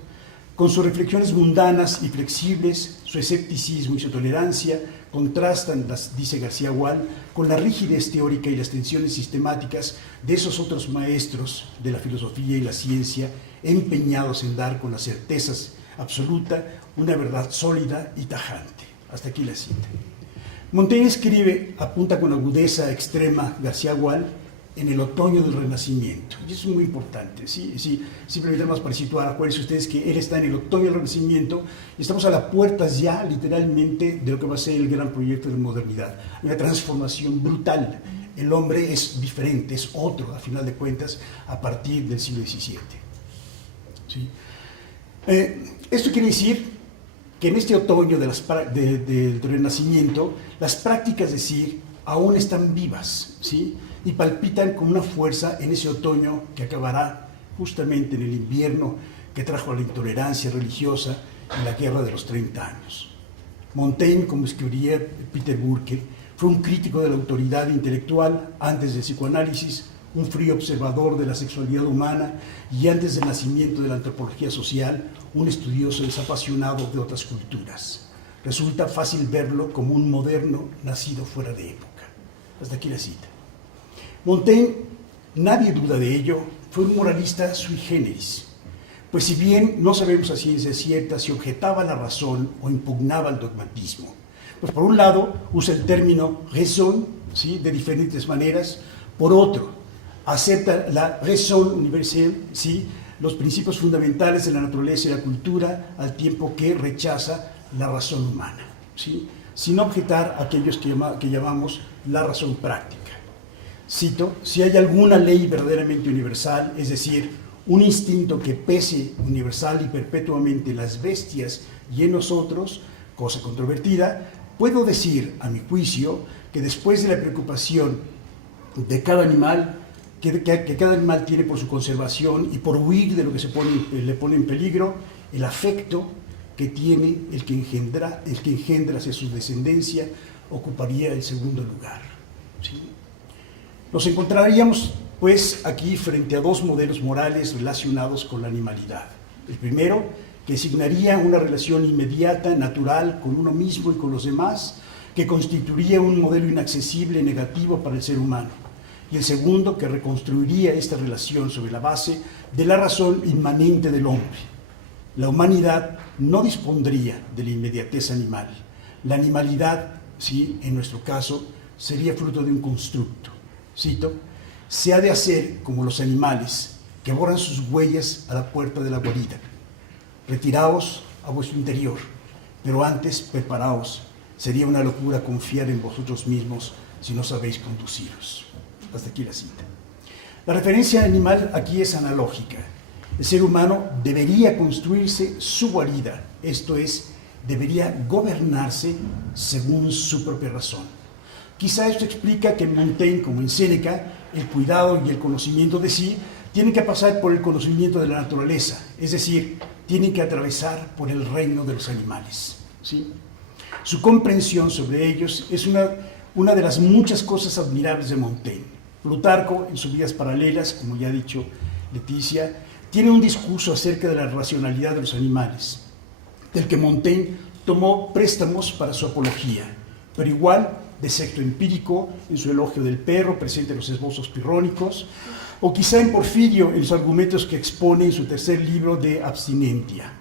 con sus reflexiones mundanas y flexibles, su escepticismo y su tolerancia contrastan, dice García Gual, con la rigidez teórica y las tensiones sistemáticas de esos otros maestros de la filosofía y la ciencia empeñados en dar con la certeza absoluta una verdad sólida y tajante. Hasta aquí la cita. Montaigne escribe, apunta con agudeza extrema García Gual, en el otoño del Renacimiento. Y eso es muy importante, ¿sí? Simplemente más para situar, acuérdense ustedes que él está en el otoño del Renacimiento y estamos a las puertas ya, literalmente, de lo que va a ser el gran proyecto de modernidad. Una transformación brutal. El hombre es diferente, es otro, a final de cuentas, a partir del siglo XVII. ¿Sí? Esto quiere decir que en este otoño del Renacimiento, las prácticas de Cyr aún están vivas, ¿sí? Y palpitan con una fuerza en ese otoño que acabará justamente en el invierno que trajo la intolerancia religiosa y la guerra de los 30 años. Montaigne, como escribiría Peter Burke, fue un crítico de la autoridad intelectual antes del psicoanálisis, un frío observador de la sexualidad humana y antes del nacimiento de la antropología social, un estudioso desapasionado de otras culturas. Resulta fácil verlo como un moderno nacido fuera de época. Hasta aquí la cita. Montaigne, nadie duda de ello, fue un moralista sui generis, pues si bien no sabemos a ciencia cierta si objetaba la razón o impugnaba el dogmatismo, pues por un lado usa el término raison, ¿sí?, de diferentes maneras, por otro acepta la raison universelle, ¿sí?, los principios fundamentales de la naturaleza y la cultura, al tiempo que rechaza la razón humana, ¿sí?, sin objetar aquellos que llamamos la razón práctica. Cito: si hay alguna ley verdaderamente universal, es decir, un instinto que pese universal y perpetuamente en las bestias y en nosotros, cosa controvertida, puedo decir, a mi juicio, que después de la preocupación de cada animal, que cada animal tiene por su conservación y por huir de lo que le pone en peligro, el afecto que tiene el que engendra hacia su descendencia ocuparía el segundo lugar, ¿sí? Nos encontraríamos, pues, aquí frente a dos modelos morales relacionados con la animalidad. El primero, que designaría una relación inmediata, natural, con uno mismo y con los demás, que constituiría un modelo inaccesible, negativo para el ser humano. Y el segundo, que reconstruiría esta relación sobre la base de la razón inmanente del hombre. La humanidad no dispondría de la inmediatez animal. La animalidad, sí, en nuestro caso, sería fruto de un constructo. Cito: se ha de hacer como los animales que borran sus huellas a la puerta de la guarida. Retiraos a vuestro interior, pero antes preparaos. Sería una locura confiar en vosotros mismos si no sabéis conduciros. Hasta aquí la cita. La referencia animal aquí es analógica. El ser humano debería construirse su guarida, esto es, debería gobernarse según su propia razón. Quizá esto explica que en Montaigne, como en Séneca, el cuidado y el conocimiento de sí tienen que pasar por el conocimiento de la naturaleza, es decir, tienen que atravesar por el reino de los animales, ¿sí? Su comprensión sobre ellos es una de las muchas cosas admirables de Montaigne. Plutarco, en sus Vidas Paralelas, como ya ha dicho Leticia, tiene un discurso acerca de la racionalidad de los animales, del que Montaigne tomó préstamos para su apología, pero igual de secto empírico en su elogio del perro, presente en los esbozos pirrónicos, o quizá en Porfirio en los argumentos que expone en su tercer libro de Abstinentia.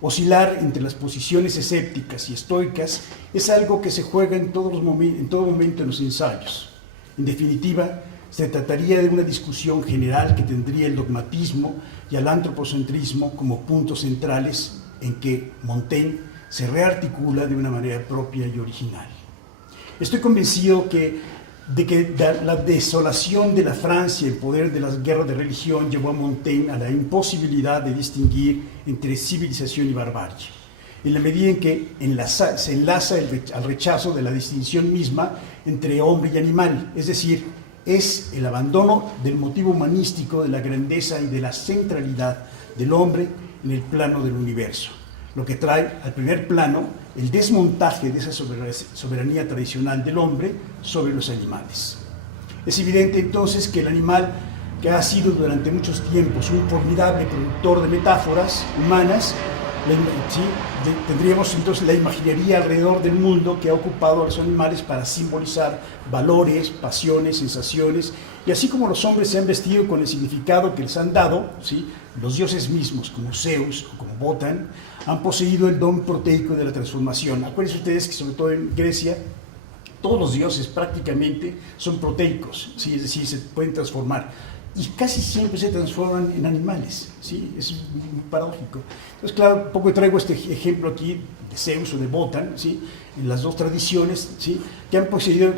Oscilar entre las posiciones escépticas y estoicas es algo que se juega en todo momento en los ensayos. En definitiva, se trataría de una discusión general que tendría el dogmatismo y el antropocentrismo como puntos centrales en que Montaigne se rearticula de una manera propia y original. Estoy convencido de que la desolación de la Francia en poder de las guerras de religión llevó a Montaigne a la imposibilidad de distinguir entre civilización y barbarie, en la medida en que se enlaza al rechazo de la distinción misma entre hombre y animal, es decir, es el abandono del motivo humanístico de la grandeza y de la centralidad del hombre en el plano del universo, lo que trae al primer plano el desmontaje de esa soberanía tradicional del hombre sobre los animales. Es evidente entonces que el animal, que ha sido durante muchos tiempos un formidable productor de metáforas humanas, tendríamos entonces la imaginería alrededor del mundo que ha ocupado a los animales para simbolizar valores, pasiones, sensaciones, y así como los hombres se han vestido con el significado que les han dado, ¿sí?, los dioses mismos, como Zeus o como Wotan, han poseído el don proteico de la transformación. Acuérdense ustedes que sobre todo en Grecia, todos los dioses prácticamente son proteicos, ¿sí? Es decir, se pueden transformar. Y casi siempre se transforman en animales, ¿sí? Es muy paradójico. Entonces, claro, un poco traigo este ejemplo aquí de Zeus o de Wotan, ¿sí? En las dos tradiciones, ¿sí? que han poseído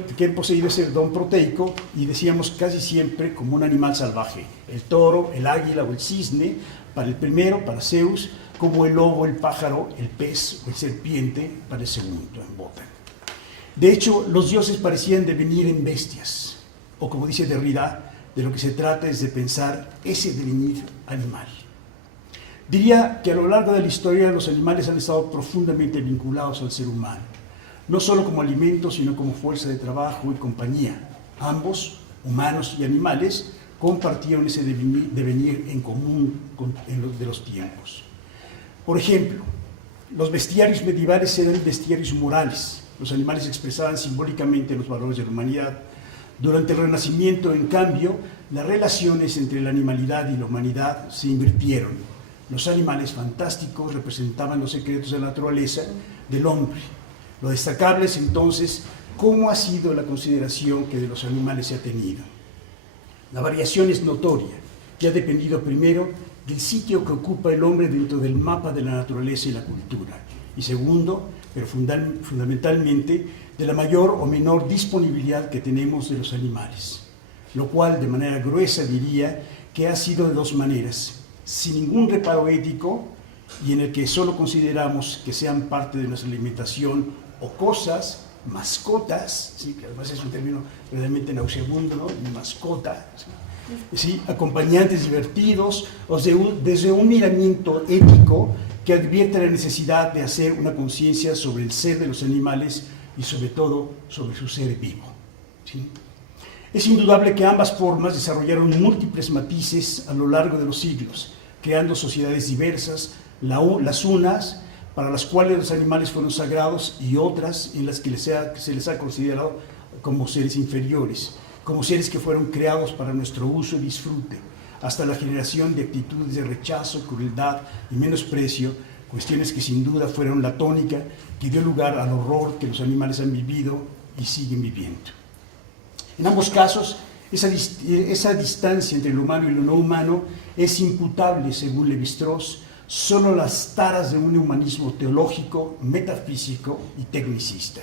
ese don proteico, y decíamos casi siempre como un animal salvaje. El toro, el águila o el cisne, para el primero, para Zeus, como el lobo, el pájaro, el pez o el serpiente, para el segundo, en Wotan. De hecho, los dioses parecían devenir en bestias, o como dice Derrida, de lo que se trata es de pensar ese devenir animal. Diría que a lo largo de la historia los animales han estado profundamente vinculados al ser humano, no solo como alimento, sino como fuerza de trabajo y compañía. Ambos, humanos y animales, compartieron ese devenir en común de los tiempos. Por ejemplo, los bestiarios medievales eran bestiarios morales. Los animales expresaban simbólicamente los valores de la humanidad. Durante el Renacimiento, en cambio, las relaciones entre la animalidad y la humanidad se invirtieron. Los animales fantásticos representaban los secretos de la naturaleza del hombre. Lo destacable es entonces cómo ha sido la consideración que de los animales se ha tenido. La variación es notoria y ha dependido primero del sitio que ocupa el hombre dentro del mapa de la naturaleza y la cultura, y segundo, pero fundamentalmente, de la mayor o menor disponibilidad que tenemos de los animales, lo cual de manera gruesa diría que ha sido de dos maneras: sin ningún reparo ético, y en el que solo consideramos que sean parte de nuestra alimentación o cosas, mascotas, ¿sí? Que además es un término realmente nauseabundo, ¿no? Mascota, ¿sí? Acompañantes divertidos, o desde un miramiento ético que advierte la necesidad de hacer una conciencia sobre el ser de los animales y sobre todo sobre su ser vivo, ¿sí? Es indudable que ambas formas desarrollaron múltiples matices a lo largo de los siglos, creando sociedades diversas, las unas para las cuales los animales fueron sagrados y otras en las que se les ha considerado como seres inferiores, como seres que fueron creados para nuestro uso y disfrute, hasta la generación de actitudes de rechazo, crueldad y menosprecio, cuestiones que sin duda fueron la tónica que dio lugar al horror que los animales han vivido y siguen viviendo. En ambos casos, esa distancia entre lo humano y lo no humano es imputable, según Lévi-Strauss, solo a las taras de un humanismo teológico, metafísico y tecnicista.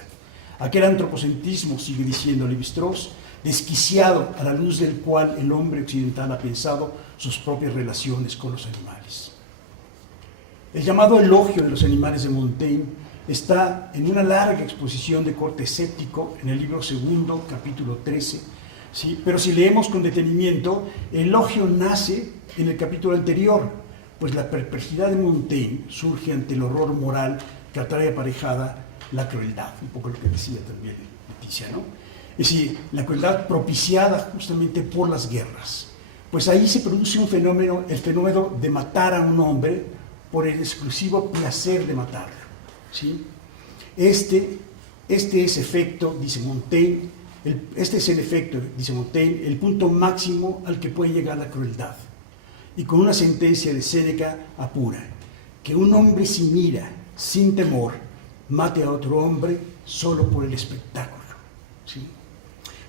Aquel antropocentrismo, sigue diciendo Lévi-Strauss, desquiciado a la luz del cual el hombre occidental ha pensado sus propias relaciones con los animales. El llamado elogio de los animales de Montaigne está en una larga exposición de corte escéptico en el libro segundo, capítulo 13, ¿sí? Pero si leemos con detenimiento, el elogio nace en el capítulo anterior, pues la perplejidad de Montaigne surge ante el horror moral que atrae aparejada la crueldad, un poco lo que decía también Leticia, ¿no? Es decir, la crueldad propiciada justamente por las guerras. Pues ahí se produce el fenómeno de matar a un hombre por el exclusivo placer de matarlo, ¿sí? Este es efecto, dice Montaigne, el punto máximo al que puede llegar la crueldad. Y con una sentencia de Séneca apura, que un hombre sin ira, sin temor, mate a otro hombre solo por el espectáculo, ¿sí?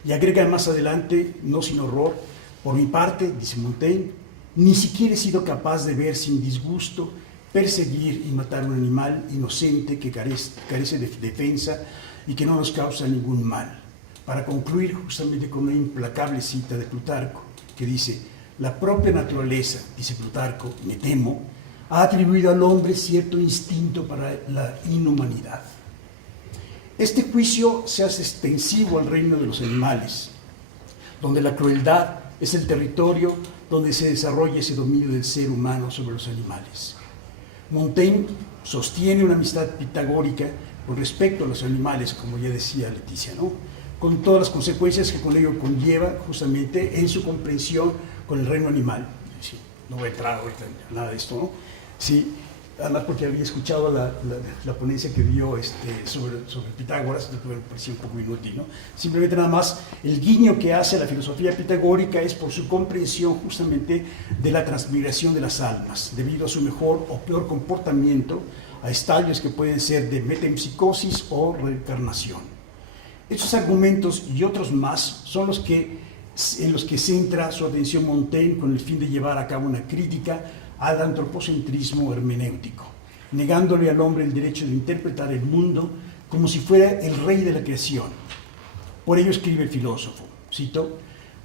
Y agrega más adelante, no sin horror, por mi parte, dice Montaigne, ni siquiera he sido capaz de ver sin disgusto perseguir y matar a un animal inocente que carece de defensa y que no nos causa ningún mal. Para concluir justamente con una implacable cita de Plutarco, que dice: la propia naturaleza, dice Plutarco, me temo, ha atribuido al hombre cierto instinto para la inhumanidad. Este juicio se hace extensivo al reino de los animales, donde la crueldad es el territorio donde se desarrolla ese dominio del ser humano sobre los animales. Montaigne sostiene una amistad pitagórica con respecto a los animales, como ya decía Leticia, ¿no? Con todas las consecuencias que con ello conlleva justamente en su comprensión con el reino animal. Sí, no voy a entrar ahorita en nada de esto, ¿no? Sí, además porque había escuchado la ponencia que dio sobre Pitágoras, me pareció un poco inútil, ¿no? Simplemente nada más el guiño que hace la filosofía pitagórica es por su comprensión justamente de la transmigración de las almas, debido a su mejor o peor comportamiento, a estadios que pueden ser de metempsicosis o reencarnación. Estos argumentos y otros más son en los que centra su atención Montaigne con el fin de llevar a cabo una crítica al antropocentrismo hermenéutico, negándole al hombre el derecho de interpretar el mundo como si fuera el rey de la creación. Por ello escribe el filósofo, cito: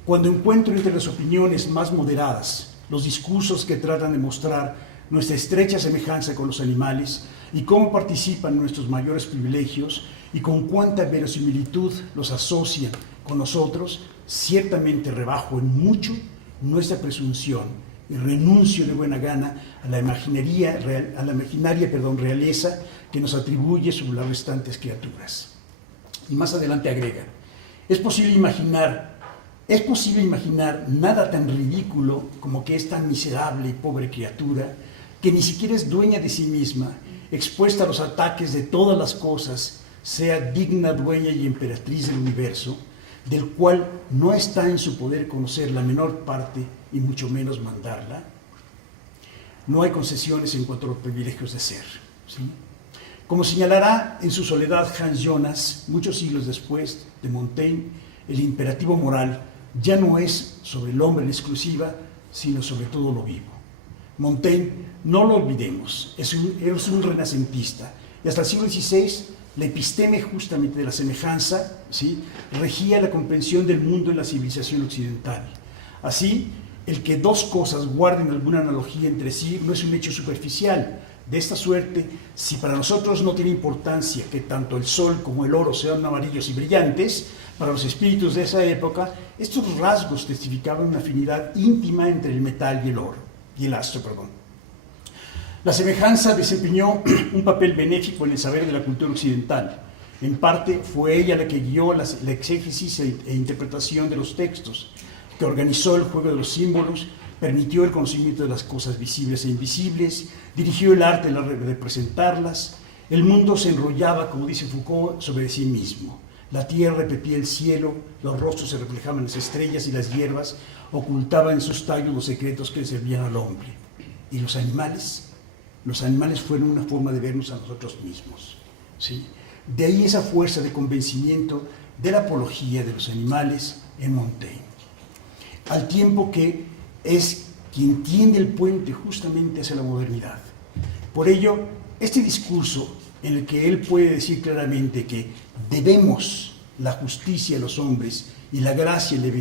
cuando encuentro entre las opiniones más moderadas los discursos que tratan de mostrar nuestra estrecha semejanza con los animales y cómo participan nuestros mayores privilegios y con cuánta verosimilitud los asocian con nosotros, ciertamente rebajo en mucho nuestra presunción y renuncio de buena gana a la imaginaria realeza que nos atribuye sobre las restantes criaturas. Y más adelante agrega: es posible imaginar nada tan ridículo como que esta miserable y pobre criatura, que ni siquiera es dueña de sí misma, expuesta a los ataques de todas las cosas, sea digna dueña y emperatriz del universo, del cual no está en su poder conocer la menor parte y mucho menos mandarla. No hay concesiones en cuanto a los privilegios de ser, ¿sí? Como señalará en su soledad Hans Jonas, muchos siglos después de Montaigne, el imperativo moral ya no es sobre el hombre en exclusiva, sino sobre todo lo vivo. Montaigne, no lo olvidemos, es un renacentista, y hasta el siglo XVI la episteme justamente de la semejanza, ¿sí?, regía la comprensión del mundo en la civilización occidental. Así, el que dos cosas guarden alguna analogía entre sí no es un hecho superficial. De esta suerte, si para nosotros no tiene importancia que tanto el sol como el oro sean amarillos y brillantes, para los espíritus de esa época, estos rasgos testificaban una afinidad íntima entre el metal y el astro. La semejanza desempeñó un papel benéfico en el saber de la cultura occidental. En parte fue ella la que guió la exégesis e interpretación de los textos, que organizó el juego de los símbolos, permitió el conocimiento de las cosas visibles e invisibles, dirigió el arte de representarlas. El mundo se enrollaba, como dice Foucault, sobre sí mismo. La tierra repetía el cielo, los rostros se reflejaban en las estrellas y las hierbas ocultaban en sus tallos los secretos que le servían al hombre. ¿Y los animales? Los animales fueron una forma de vernos a nosotros mismos, ¿sí? De ahí esa fuerza de convencimiento de la apología de los animales en Montaigne. Al tiempo que es quien tiende el puente justamente hacia la modernidad. Por ello, este discurso en el que él puede decir claramente que debemos la justicia a los hombres y la gracia y la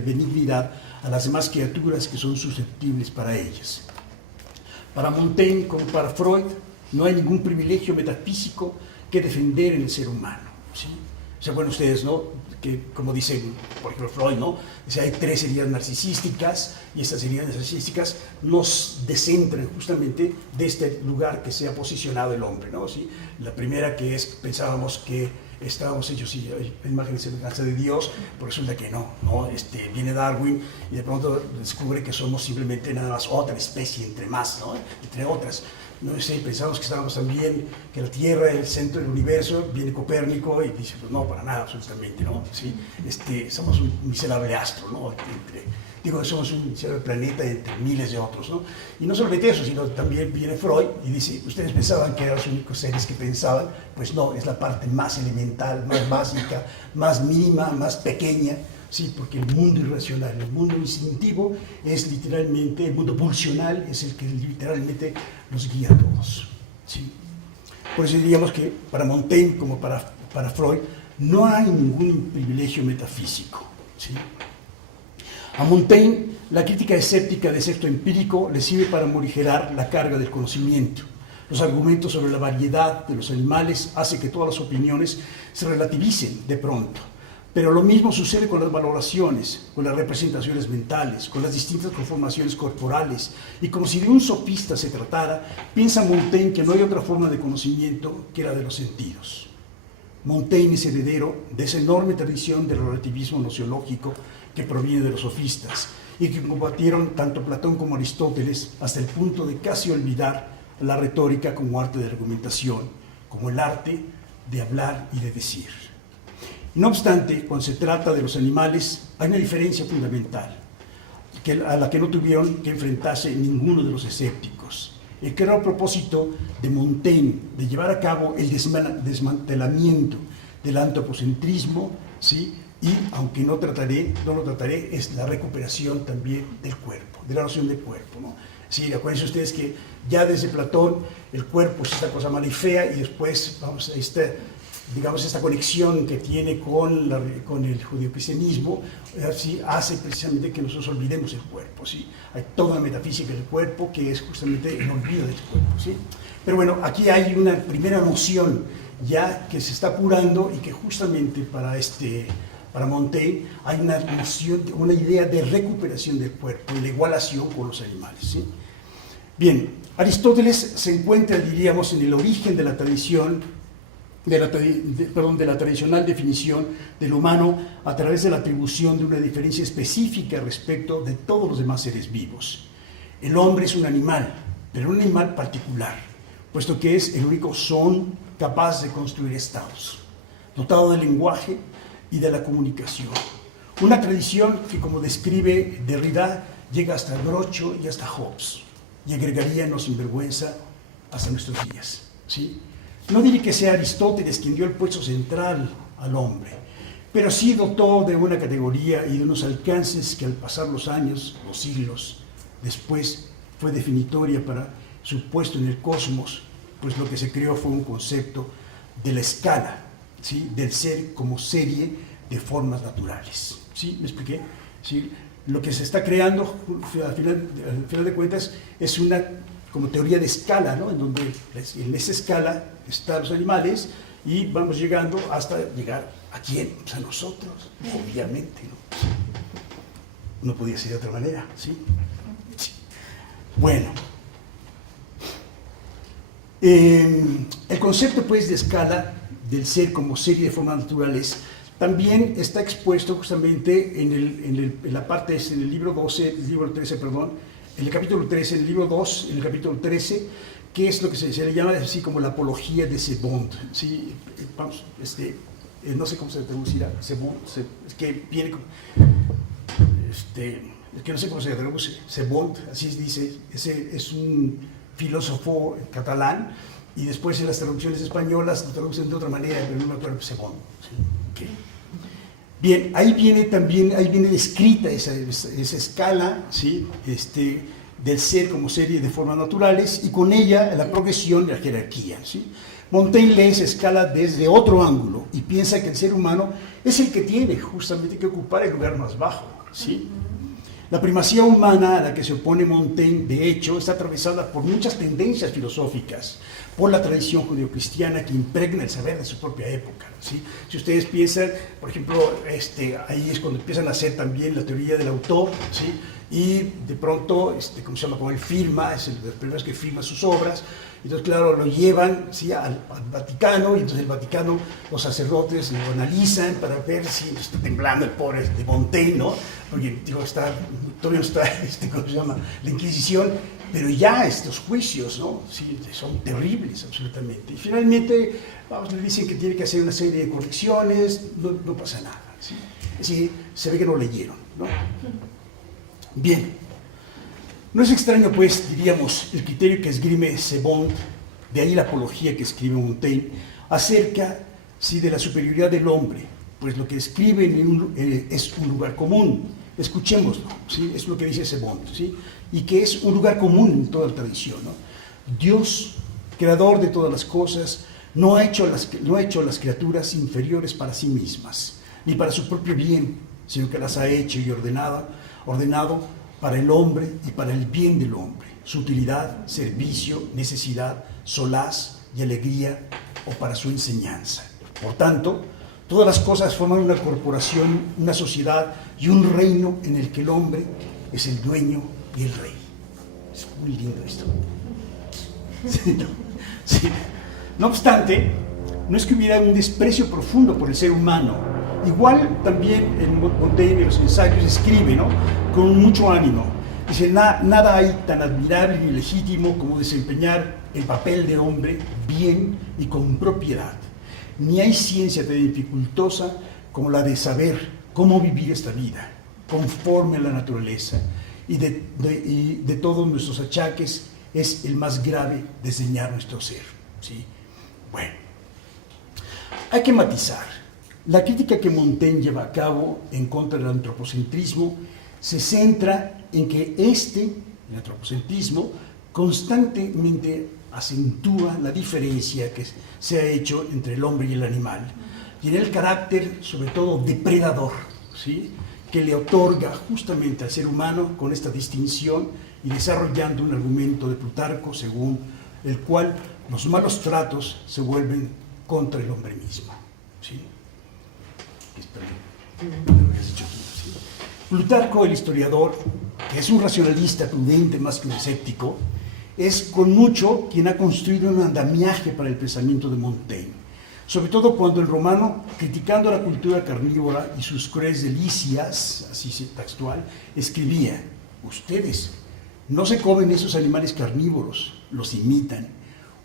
benignidad a las demás criaturas que son susceptibles para ellas. Para Montaigne, como para Freud, no hay ningún privilegio metafísico que defender en el ser humano, ¿sí? O sea, bueno, ustedes, ¿no?, que como dice, por ejemplo, Freud, ¿no?, dice, hay 3 heridas narcisísticas, y estas heridas narcisísticas nos descentran justamente de este lugar que se ha posicionado el hombre, ¿no? ¿Sí? La primera, que es, pensábamos que estábamos hechos a imagen y semejanza de Dios, pero resulta que no, viene Darwin y de pronto descubre que somos simplemente nada más otra especie entre más, ¿no?, entre otras. No sé, pensamos que estábamos también, que la Tierra es el centro del universo, viene Copérnico y dice, pues no, para nada, absolutamente, ¿no? ¿Sí? Somos un miserable astro, ¿no? Somos un miserable planeta entre miles de otros, ¿no? Y no solamente eso, sino también viene Freud y dice, ustedes pensaban que eran los únicos seres que pensaban, pues no, es la parte más elemental, más básica, más mínima, más pequeña, sí, porque el mundo irracional, el mundo instintivo es literalmente, el mundo pulsional es el que literalmente nos guía a todos, ¿sí? Por eso diríamos que para Montaigne, como para Freud, no hay ningún privilegio metafísico, ¿sí? A Montaigne, la crítica escéptica de sexto empírico le sirve para morigerar la carga del conocimiento. Los argumentos sobre la variedad de los animales hacen que todas las opiniones se relativicen de pronto. Pero lo mismo sucede con las valoraciones, con las representaciones mentales, con las distintas conformaciones corporales. Y como si de un sofista se tratara, piensa Montaigne que no hay otra forma de conocimiento que la de los sentidos. Montaigne es heredero de esa enorme tradición del relativismo nociológico que proviene de los sofistas y que combatieron tanto Platón como Aristóteles hasta el punto de casi olvidar la retórica como arte de argumentación, como el arte de hablar y de decir. No obstante, cuando se trata de los animales, hay una diferencia fundamental, a la que no tuvieron que enfrentarse ninguno de los escépticos. El claro propósito de Montaigne de llevar a cabo el desmantelamiento del antropocentrismo, ¿sí? Y aunque no lo trataré, es la recuperación también del cuerpo, de la noción de cuerpo, ¿no? Sí, acuérdense ustedes que ya desde Platón el cuerpo es esta cosa mala y fea, y después vamos a esta conexión que tiene con el judeocristianismo, ¿sí? Hace precisamente que nosotros olvidemos el cuerpo, ¿sí? Hay toda una metafísica del cuerpo que es justamente el olvido del cuerpo, ¿sí? Pero bueno, aquí hay una primera noción ya que se está apurando y que justamente para Montaigne hay una noción, una idea de recuperación del cuerpo y la igualación con los animales, ¿sí? Bien, Aristóteles se encuentra, diríamos, en el origen de la tradición, de la tradicional definición del humano a través de la atribución de una diferencia específica respecto de todos los demás seres vivos. El hombre es un animal, pero un animal particular, puesto que es el único son capaz de construir estados, dotado del lenguaje y de la comunicación. Una tradición que, como describe Derrida, llega hasta Groucho y hasta Hobbes, y agregaría, no sin vergüenza, hasta nuestros días, ¿sí? No diré que sea Aristóteles quien dio el puesto central al hombre, pero sí dotó de una categoría y de unos alcances que al pasar los años, los siglos, después fue definitoria para su puesto en el cosmos, pues lo que se creó fue un concepto de la escala, ¿sí? Del ser como serie de formas naturales, ¿sí? ¿Me expliqué? ¿Sí? Lo que se está creando, al final de cuentas, es una como teoría de escala, ¿no? En donde en esa escala están los animales y vamos llegando hasta llegar ¿a quién? Pues a nosotros, obviamente, ¿no? No podía ser de otra manera, ¿sí? Sí. Bueno, el concepto, pues, de escala del ser como serie de formas naturales también está expuesto justamente en la parte, en el libro 13, en el capítulo 13, en el libro 2, en el capítulo 13, que es lo que se le llama así como la apología de Sebond, ¿sí? Vamos, no sé cómo se traducirá, Sebond, es que viene, es que no sé cómo se traduce, Sebond, así se dice, es un filósofo catalán, y después en las traducciones españolas lo traducen de otra manera, pero no me acuerdo, Sebond, ¿sí? Okay. Bien, ahí viene descrita esa escala, ¿sí? Del ser como serie de formas naturales, y con ella la progresión y la jerarquía, ¿sí? Montaigne lee esa escala desde otro ángulo y piensa que el ser humano es el que tiene justamente que ocupar el lugar más bajo, ¿sí? La primacía humana a la que se opone Montaigne, de hecho, está atravesada por muchas tendencias filosóficas, por la tradición judeocristiana que impregna el saber de su propia época, ¿sí? Si ustedes piensan, por ejemplo, ahí es cuando empiezan a hacer también la teoría del autor, ¿sí? Y de pronto, ¿cómo se llama? Como él firma, es el de los primeros que firma sus obras. Entonces, claro, lo llevan, ¿sí? al Vaticano, y entonces el Vaticano, los sacerdotes lo analizan para ver si está temblando el pobre de Montaigne, ¿no? Porque, digo, todavía no está, ¿cómo se llama? La Inquisición, pero ya estos juicios, ¿no? Sí, son terribles, absolutamente. Y finalmente, le dicen que tiene que hacer una serie de correcciones, no pasa nada, ¿sí? Es decir, se ve que no leyeron, ¿no? Bien. No es extraño, pues, diríamos, el criterio que esgrime Sebond, de ahí la apología que escribe Montaigne, acerca, sí, de la superioridad del hombre, pues lo que escribe es un lugar común. Escuchémoslo, ¿sí? Es lo que dice Sebond, ¿sí? Y que es un lugar común en toda la tradición, ¿no? Dios, creador de todas las cosas, no ha hecho las criaturas inferiores para sí mismas, ni para su propio bien, sino que las ha hecho y ordenado para el hombre y para el bien del hombre, su utilidad, servicio, necesidad, solaz y alegría, o para su enseñanza. Por tanto, todas las cosas forman una corporación, una sociedad y un reino en el que el hombre es el dueño y el rey. Es muy lindo esto. Sí, ¿no? Sí. No obstante, no es que hubiera un desprecio profundo por el ser humano. Igual también en Montaigne, en los ensayos, escribe, ¿no? Con mucho ánimo. Dice, nada hay tan admirable ni legítimo como desempeñar el papel de hombre bien y con propiedad. Ni hay ciencia tan dificultosa como la de saber cómo vivir esta vida, conforme a la naturaleza, y de todos nuestros achaques es el más grave desdeñar nuestro ser, ¿sí? Bueno, Hay que matizar. La crítica que Montaigne lleva a cabo en contra del antropocentrismo se centra en que el antropocentrismo, constantemente acentúa la diferencia que se ha hecho entre el hombre y el animal, y en el carácter, sobre todo, depredador, ¿sí?, que le otorga justamente al ser humano con esta distinción y desarrollando un argumento de Plutarco según el cual los malos tratos se vuelven contra el hombre mismo, ¿sí? Plutarco, el historiador, que es un racionalista prudente más que un escéptico, es con mucho quien ha construido un andamiaje para el pensamiento de Montaigne, sobre todo cuando el romano, criticando la cultura carnívora y sus crueles delicias, así textual, escribía: ustedes no se comen esos animales carnívoros, los imitan.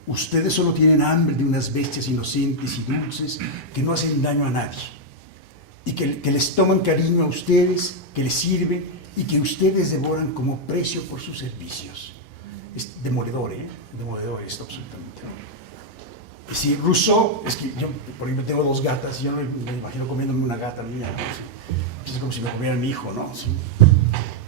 Ustedes solo tienen hambre de unas bestias inocentes y dulces que no hacen daño a nadie, y que les toman cariño a ustedes, que les sirven y que ustedes devoran como precio por sus servicios. Es demoledor, ¿eh? Demoledor esto, absolutamente. Si Rousseau, es que yo, por ejemplo, tengo 2 gatas y yo no me imagino comiéndome una gata mía, ¿no? Es como si me comiera mi hijo, ¿no? Sí.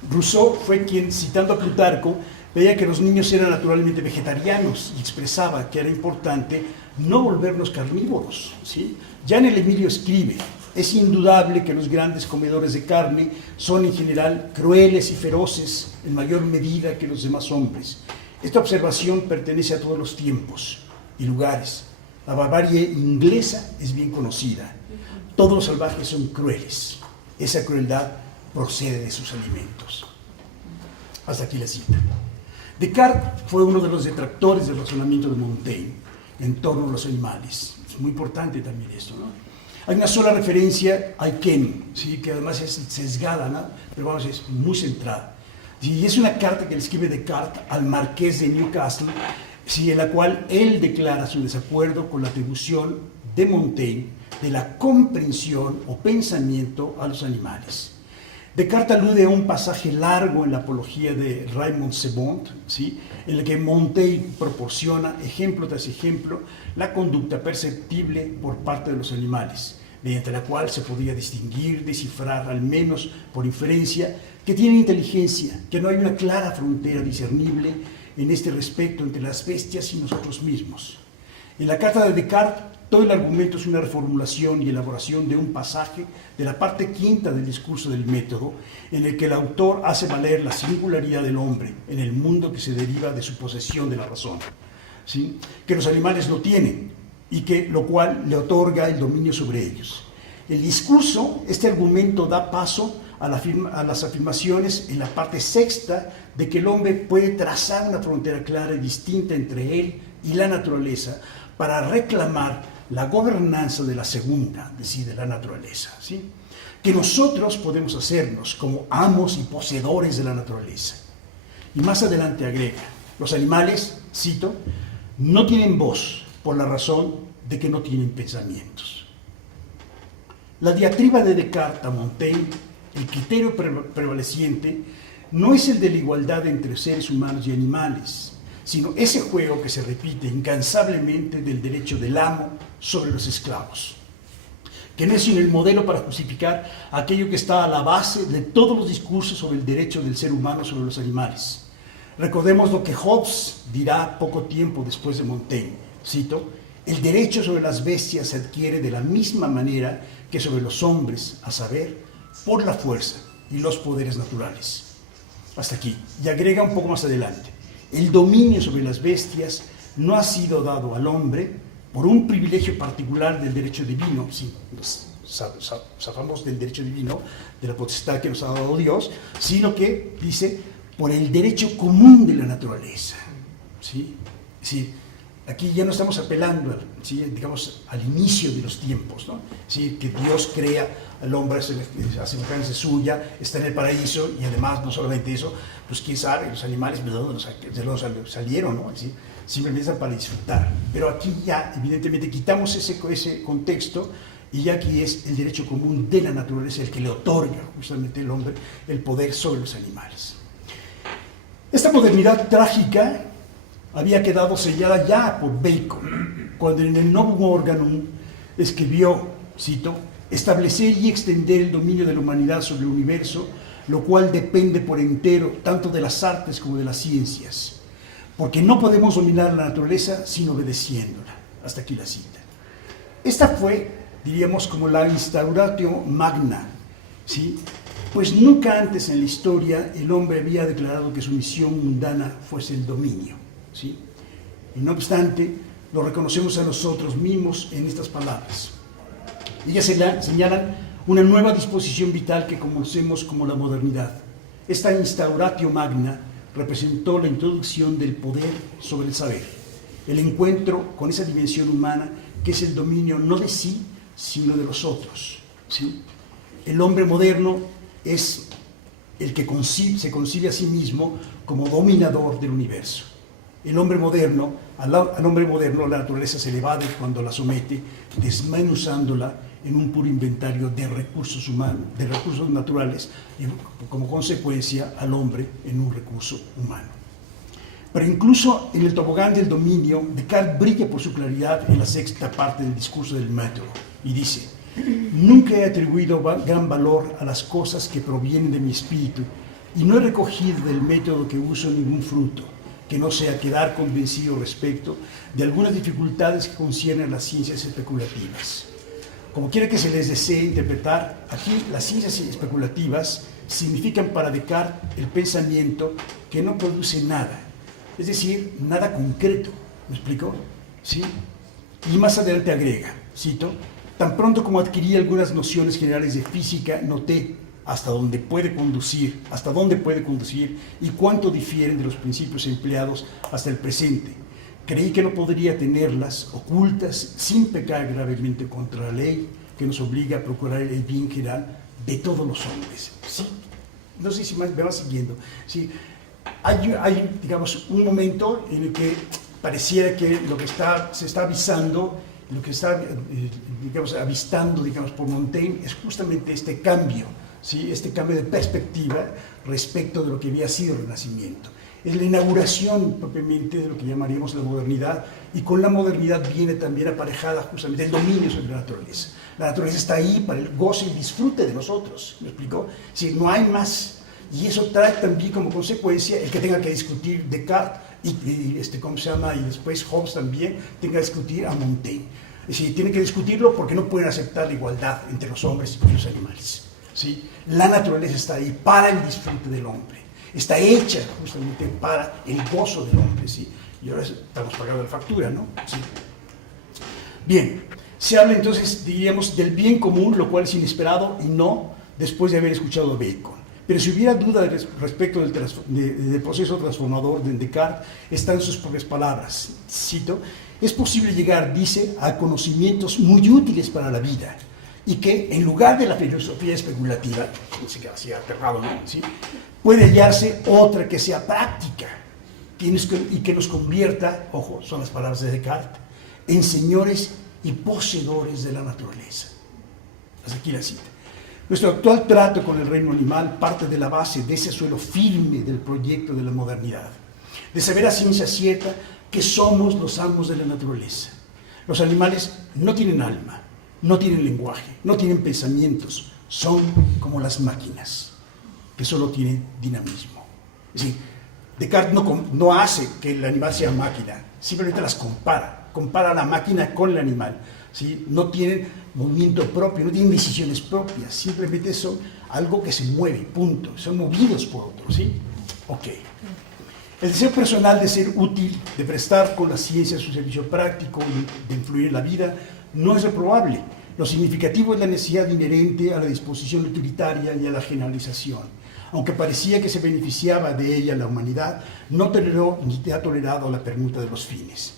Rousseau fue quien, citando a Plutarco, veía que los niños eran naturalmente vegetarianos y expresaba que era importante no volvernos carnívoros, ¿sí? Ya en el Emilio escribe: es indudable que los grandes comedores de carne son en general crueles y feroces en mayor medida que los demás hombres. Esta observación pertenece a todos los tiempos y lugares. La barbarie inglesa es bien conocida. Todos los salvajes son crueles. Esa crueldad procede de sus alimentos. Hasta aquí la cita. Descartes fue uno de los detractores del razonamiento de Montaigne en torno a los animales. Es muy importante también esto, ¿no? Hay una sola referencia a Ken, ¿sí?, que además es sesgada, ¿no?, pero vamos, es muy centrada. Y es una carta que le escribe Descartes al marqués de Newcastle, ¿sí?, en la cual él declara su desacuerdo con la atribución de Montaigne de la comprensión o pensamiento a los animales. Descartes alude a un pasaje largo en la apología de Raymond Sebond, ¿sí?, en el que Montaigne proporciona, ejemplo tras ejemplo, la conducta perceptible por parte de los animales, mediante la cual se podía distinguir, descifrar, al menos por inferencia, que tienen inteligencia, que no hay una clara frontera discernible en este respecto entre las bestias y nosotros mismos. En la carta de Descartes, todo el argumento es una reformulación y elaboración de un pasaje de la parte quinta del discurso del método, en el que el autor hace valer la singularidad del hombre en el mundo que se deriva de su posesión de la razón, ¿sí?, que los animales no tienen, y que lo cual le otorga el dominio sobre ellos. El discurso, este argumento da paso a las afirmaciones en la parte sexta de que el hombre puede trazar una frontera clara y distinta entre él y la naturaleza para reclamar la gobernanza de la segunda, es decir, de la naturaleza, ¿sí?, que nosotros podemos hacernos como amos y poseedores de la naturaleza. Y más adelante agrega: los animales, cito, no tienen voz por la razón de que no tienen pensamientos. La diatriba de Descartes a Montaigne, el criterio prevaleciente, no es el de la igualdad entre seres humanos y animales, sino ese juego que se repite incansablemente del derecho del amo sobre los esclavos, que no es sino el modelo para justificar aquello que está a la base de todos los discursos sobre el derecho del ser humano sobre los animales. Recordemos lo que Hobbes dirá poco tiempo después de Montaigne, cito: el derecho sobre las bestias se adquiere de la misma manera que sobre los hombres, a saber, por la fuerza y los poderes naturales. Hasta aquí. Y agrega un poco más adelante: el dominio sobre las bestias no ha sido dado al hombre por un privilegio particular del derecho divino, sí, nos zafamos del derecho divino, de la potestad que nos ha dado Dios, sino que, dice, por el derecho común de la naturaleza, ¿sí? Sí, aquí ya no estamos apelando, ¿sí?, digamos, al inicio de los tiempos, ¿no?, ¿sí?, que Dios crea al hombre a semejanza suya, está en el paraíso, y además, no solamente eso, pues quién sabe, los animales de dónde salieron, ¿no?, ¿sí?, simplemente están para disfrutar. Pero aquí ya, evidentemente, quitamos ese contexto, y ya aquí es el derecho común de la naturaleza el que le otorga justamente al hombre el poder sobre los animales. Esta modernidad trágica había quedado sellada ya por Bacon, cuando en el Novum Organum escribió, cito, establecer y extender el dominio de la humanidad sobre el universo, lo cual depende por entero tanto de las artes como de las ciencias, porque no podemos dominar la naturaleza sin obedeciéndola. Hasta aquí la cita. Esta fue, diríamos, como la instauratio magna, ¿sí? Pues nunca antes en la historia el hombre había declarado que su misión mundana fuese el dominio, ¿sí? Y no obstante, lo reconocemos a nosotros mismos en estas palabras. Ellas señalan una nueva disposición vital que conocemos como la modernidad. Esta instauratio magna representó la introducción del poder sobre el saber, el encuentro con esa dimensión humana que es el dominio no de sí, sino de los otros, ¿sí? El hombre moderno es el que se concibe a sí mismo como dominador del universo. El hombre moderno, al hombre moderno la naturaleza se le evade cuando la somete, desmenuzándola en un puro inventario de recursos humanos, de recursos naturales, y como consecuencia al hombre en un recurso humano. Pero incluso en el tobogán del dominio, Descartes brilla por su claridad en la sexta parte del discurso del método y dice: nunca he atribuido gran valor a las cosas que provienen de mi espíritu y no he recogido del método que uso ningún fruto, que no sea quedar convencido respecto de algunas dificultades que conciernen a las ciencias especulativas. Como quiera que se les desee interpretar, aquí las ciencias especulativas significan para Descartes el pensamiento que no produce nada, es decir, nada concreto. ¿Me explico? ¿Sí? Y más adelante agrega, cito, tan pronto como adquirí algunas nociones generales de física, noté hasta dónde puede conducir y cuánto difieren de los principios empleados hasta el presente. Creí que no podría tenerlas ocultas sin pecar gravemente contra la ley que nos obliga a procurar el bien general de todos los hombres. ¿Sí? No sé si me va siguiendo. ¿Sí? Hay, digamos, un momento en el que pareciera que lo que se está avisando, lo que está, digamos, avistando, digamos, por Montaigne es justamente este cambio, ¿sí? Este cambio de perspectiva respecto de lo que había sido el Renacimiento. Es la inauguración propiamente de lo que llamaríamos la modernidad, y con la modernidad viene también aparejada justamente el dominio sobre la naturaleza. La naturaleza está ahí para el goce y disfrute de nosotros, ¿me explicó? Si no hay más, y eso trae también como consecuencia el que tenga que discutir Descartes ¿cómo se llama? Y después Hobbes también tenga que discutir a Montaigne. Es decir, tienen que discutirlo porque no pueden aceptar la igualdad entre los hombres y los animales, ¿sí? La naturaleza está ahí para el disfrute del hombre. Está hecha justamente para el gozo del hombre, ¿sí? Y ahora estamos pagando la factura, ¿no? ¿Sí? Bien, se habla entonces, diríamos, del bien común, lo cual es inesperado y no después de haber escuchado a Bacon. Pero si hubiera duda respecto del proceso transformador de Descartes, están sus propias palabras. Cito: es posible llegar, dice, a conocimientos muy útiles para la vida, y que en lugar de la filosofía especulativa, se queda así aterrado, ¿no? ¿Sí? Puede hallarse otra que sea práctica y que nos convierta, ojo, son las palabras de Descartes, en señores y poseedores de la naturaleza. Hasta aquí la cita. Nuestro actual trato con el reino animal parte de la base de ese suelo firme del proyecto de la modernidad, de saber a ciencia cierta que somos los amos de la naturaleza. Los animales no tienen alma, no tienen lenguaje, no tienen pensamientos, son como las máquinas, que solo tienen dinamismo. Es decir, Descartes no hace que el animal sea máquina, simplemente las compara la máquina con el animal, ¿sí? No tienen movimiento propio, no tienen decisiones propias, simplemente son algo que se mueve, punto, son movidos por otros, ¿sí? Ok. El deseo personal de ser útil, de prestar con la ciencia su servicio práctico y de influir en la vida, no es reprobable. Lo significativo es la necesidad inherente a la disposición utilitaria y a la generalización. Aunque parecía que se beneficiaba de ella la humanidad, no toleró ni ha tolerado la permuta de los fines.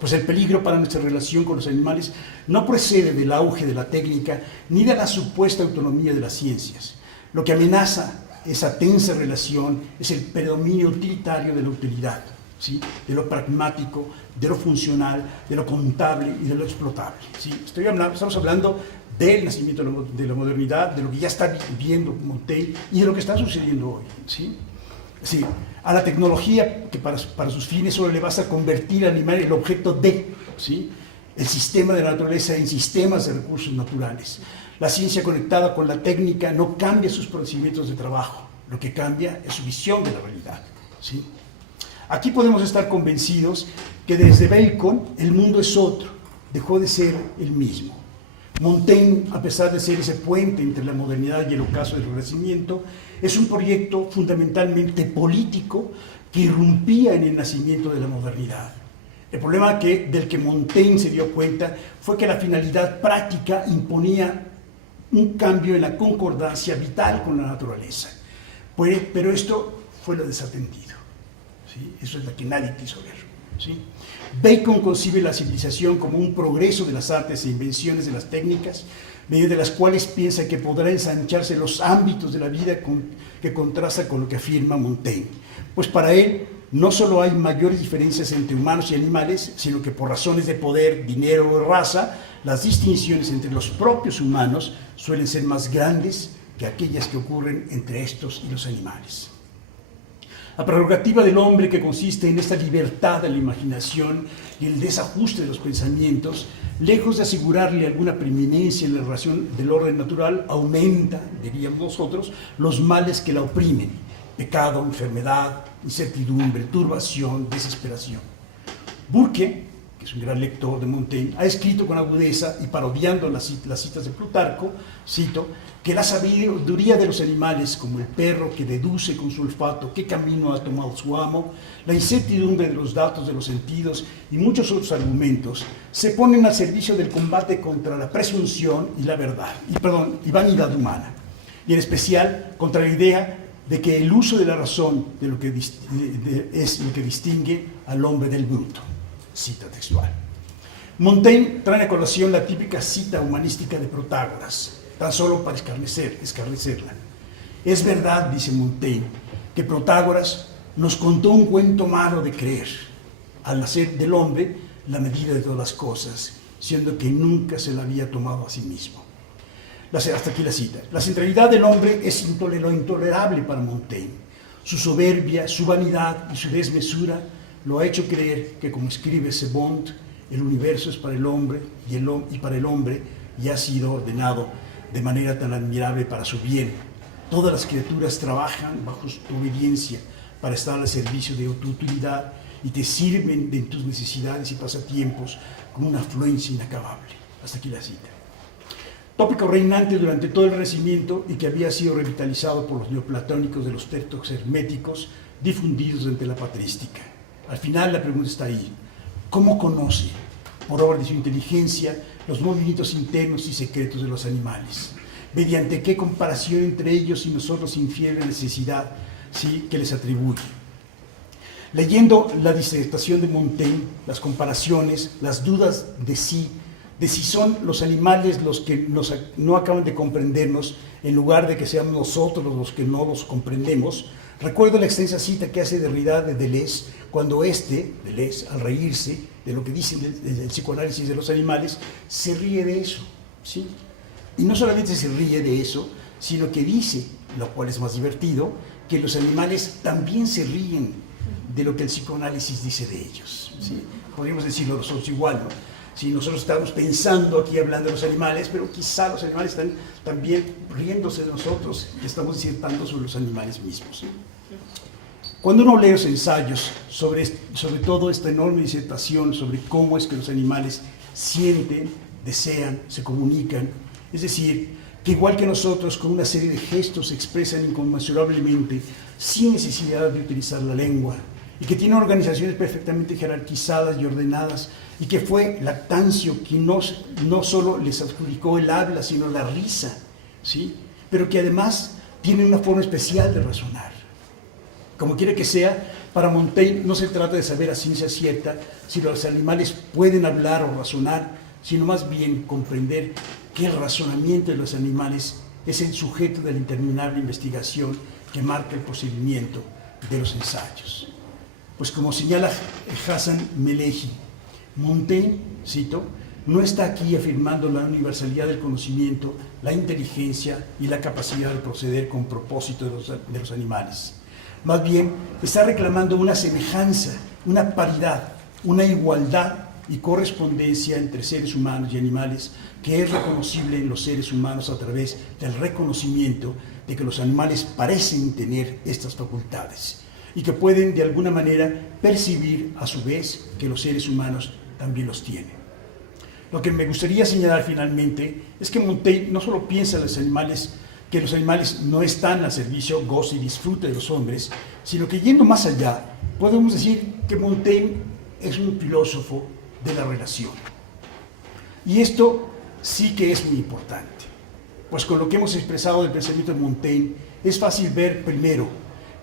Pues el peligro para nuestra relación con los animales no procede del auge de la técnica ni de la supuesta autonomía de las ciencias. Lo que amenaza esa tensa relación es el predominio utilitario de la utilidad, ¿sí? De lo pragmático, de lo funcional, de lo contable y de lo explotable, ¿sí? Estamos hablando del nacimiento de la modernidad, de lo que ya está viviendo Montaigne y de lo que está sucediendo hoy, ¿sí? Sí, a la tecnología que para sus fines solo le basta convertir al animal en el objeto de, ¿sí? el sistema de la naturaleza en sistemas de recursos naturales. La ciencia conectada con la técnica no cambia sus procedimientos de trabajo, lo que cambia es su visión de la realidad, ¿sí? Aquí podemos estar convencidos que desde Bacon el mundo es otro, dejó de ser el mismo. Montaigne, a pesar de ser ese puente entre la modernidad y el ocaso del Renacimiento, es un proyecto fundamentalmente político que irrumpía en el nacimiento de la modernidad. El problema del que Montaigne se dio cuenta fue que la finalidad práctica imponía un cambio en la concordancia vital con la naturaleza. Pero esto fue lo desatendido, ¿sí? Eso es lo que nadie quiso ver, ¿sí? Bacon concibe la civilización como un progreso de las artes e invenciones de las técnicas, mediante las cuales piensa que podrá ensancharse los ámbitos de la vida que contrasta con lo que afirma Montaigne. Pues para él no solo hay mayores diferencias entre humanos y animales, sino que por razones de poder, dinero o raza, las distinciones entre los propios humanos suelen ser más grandes que aquellas que ocurren entre estos y los animales. La prerrogativa del hombre, que consiste en esta libertad de la imaginación y el desajuste de los pensamientos, lejos de asegurarle alguna preeminencia en la relación del orden natural, aumenta, diríamos nosotros, los males que la oprimen: pecado, enfermedad, incertidumbre, turbación, desesperación. Burke, que es un gran lector de Montaigne, ha escrito con agudeza y parodiando las citas de Plutarco, cito, que la sabiduría de los animales, como el perro que deduce con su olfato qué camino ha tomado su amo, la incertidumbre de los datos de los sentidos y muchos otros argumentos, se ponen al servicio del combate contra la presunción y la verdad, y vanidad humana, y en especial contra la idea de que el uso de la razón es lo que distingue al hombre del bruto. Cita textual. Montaigne trae a colación la típica cita humanística de Protágoras, tan solo para escarnecerla. Es verdad, dice Montaigne, que Protágoras nos contó un cuento malo de creer, al hacer del hombre la medida de todas las cosas, siendo que nunca se la había tomado a sí mismo. Hasta aquí la cita. La centralidad del hombre es lo intolerable para Montaigne. Su soberbia, su vanidad y su desmesura lo ha hecho creer que, como escribe Sebond, el universo es para el hombre y para el hombre ya ha sido ordenado de manera tan admirable para su bien. Todas las criaturas trabajan bajo tu obediencia para estar al servicio de tu utilidad y te sirven de tus necesidades y pasatiempos con una afluencia inacabable. Hasta aquí la cita. Tópico reinante durante todo el Renacimiento y que había sido revitalizado por los neoplatónicos de los textos herméticos difundidos ante la patrística. Al final la pregunta está ahí: ¿cómo conoce, por obra de su inteligencia, los movimientos internos y secretos de los animales? ¿Mediante qué comparación entre ellos y nosotros infiere la necesidad, sí, que les atribuye? Leyendo la disertación de Montaigne, las comparaciones, las dudas de si son los animales los que no acaban de comprendernos, en lugar de que seamos nosotros los que no los comprendemos, recuerdo la extensa cita que hace Derrida de Deleuze, cuando Deleuze, al reírse de lo que dice el psicoanálisis de los animales, se ríe de eso, ¿sí? Y no solamente se ríe de eso, sino que dice, lo cual es más divertido, que los animales también se ríen de lo que el psicoanálisis dice de ellos, ¿sí? Podríamos decirlo nosotros igual, ¿no? Si nosotros estamos pensando aquí hablando de los animales, pero quizá los animales están también riéndose de nosotros, que estamos disertando sobre los animales mismos, ¿sí? Cuando uno lee los ensayos sobre todo esta enorme disertación sobre cómo es que los animales sienten, desean, se comunican, es decir, que igual que nosotros con una serie de gestos se expresan inconmensurablemente sin necesidad de utilizar la lengua, y que tienen organizaciones perfectamente jerarquizadas y ordenadas, y que fue Lactancio quien no solo les adjudicó el habla, sino la risa, ¿sí? Pero que además tienen una forma especial de razonar. Como quiera que sea, para Montaigne no se trata de saber a ciencia cierta si los animales pueden hablar o razonar, sino más bien comprender que el razonamiento de los animales es el sujeto de la interminable investigación que marca el procedimiento de los ensayos. Pues como señala Hassan Melehi, Montaigne, cito, no está aquí afirmando la universalidad del conocimiento, la inteligencia y la capacidad de proceder con propósito de los animales. Más bien, está reclamando una semejanza, una paridad, una igualdad y correspondencia entre seres humanos y animales que es reconocible en los seres humanos a través del reconocimiento de que los animales parecen tener estas facultades y que pueden de alguna manera percibir a su vez que los seres humanos también los tienen. Lo que me gustaría señalar finalmente es que Montaigne no solo piensa que los animales no están al servicio, goce y disfrute de los hombres, sino que yendo más allá, podemos decir que Montaigne es un filósofo de la relación. Y esto sí que es muy importante, pues con lo que hemos expresado del pensamiento de Montaigne, es fácil ver primero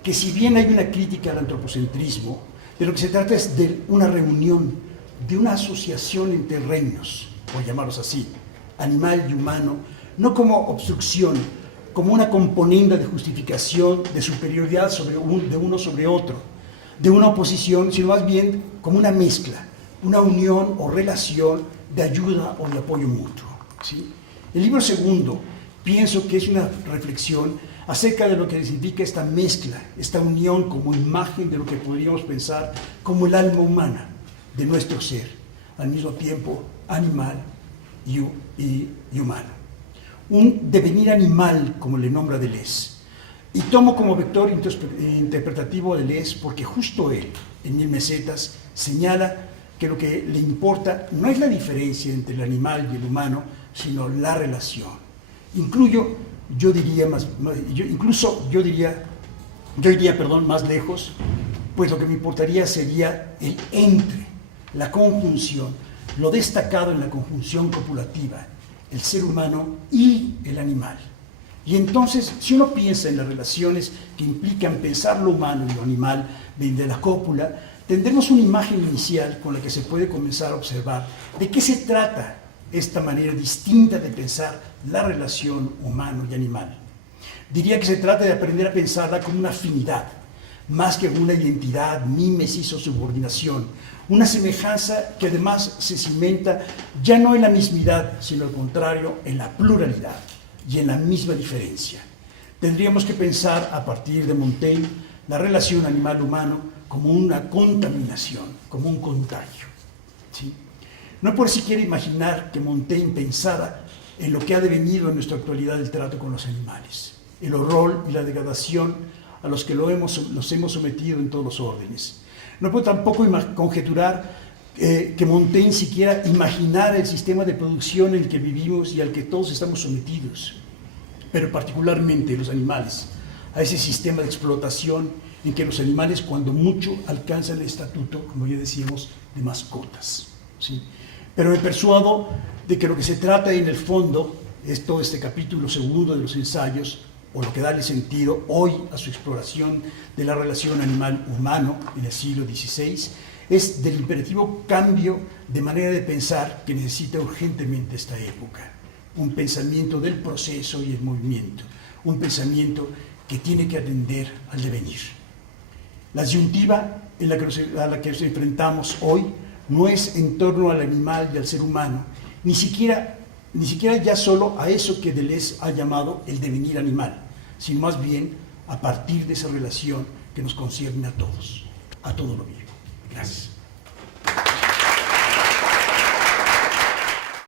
que si bien hay una crítica al antropocentrismo, de lo que se trata es de una reunión, de una asociación entre reinos, por llamarlos así, animal y humano, no como obstrucción, como una componenda de justificación, de superioridad de uno sobre otro, de una oposición, sino más bien como una mezcla, una unión o relación de ayuda o de apoyo mutuo, ¿sí? El libro segundo, pienso que es una reflexión acerca de lo que significa esta mezcla, esta unión como imagen de lo que podríamos pensar como el alma humana de nuestro ser, al mismo tiempo animal y humano. Un devenir animal, como le nombra Deleuze. Y tomo como vector interpretativo a Deleuze porque justo él, en Mil Mesetas, señala que lo que le importa no es la diferencia entre el animal y el humano, sino la relación. Yo diría más lejos, pues lo que me importaría sería el entre, la conjunción, lo destacado en la conjunción copulativa, el ser humano y el animal. Y entonces, si uno piensa en las relaciones que implican pensar lo humano y lo animal de la cópula, tendremos una imagen inicial con la que se puede comenzar a observar de qué se trata esta manera distinta de pensar la relación humano y animal. Diría que se trata de aprender a pensarla como una afinidad, más que una identidad, mímesis o subordinación, una semejanza que además se cimenta ya no en la mismidad, sino al contrario, en la pluralidad y en la misma diferencia. Tendríamos que pensar, a partir de Montaigne, la relación animal-humano como una contaminación, como un contagio, ¿sí? No por siquiera imaginar que Montaigne pensara en lo que ha devenido en nuestra actualidad el trato con los animales, el horror y la degradación a los que los hemos sometido en todos los órdenes. No puedo tampoco conjeturar que Montaigne siquiera imaginara el sistema de producción en el que vivimos y al que todos estamos sometidos, pero particularmente los animales, a ese sistema de explotación en que los animales cuando mucho alcanzan el estatuto, como ya decíamos, de mascotas, ¿sí? Pero me persuado de que lo que se trata en el fondo es todo este capítulo segundo de los ensayos, o lo que da sentido hoy a su exploración de la relación animal-humano en el siglo XVI, es del imperativo cambio de manera de pensar que necesita urgentemente esta época. Un pensamiento del proceso y el movimiento, un pensamiento que tiene que atender al devenir. La disyuntiva a la que nos enfrentamos hoy no es en torno al animal y al ser humano, ni siquiera ya solo a eso que Deleuze ha llamado el devenir animal, sino más bien a partir de esa relación que nos concierne a todos, a todo lo vivo. Gracias.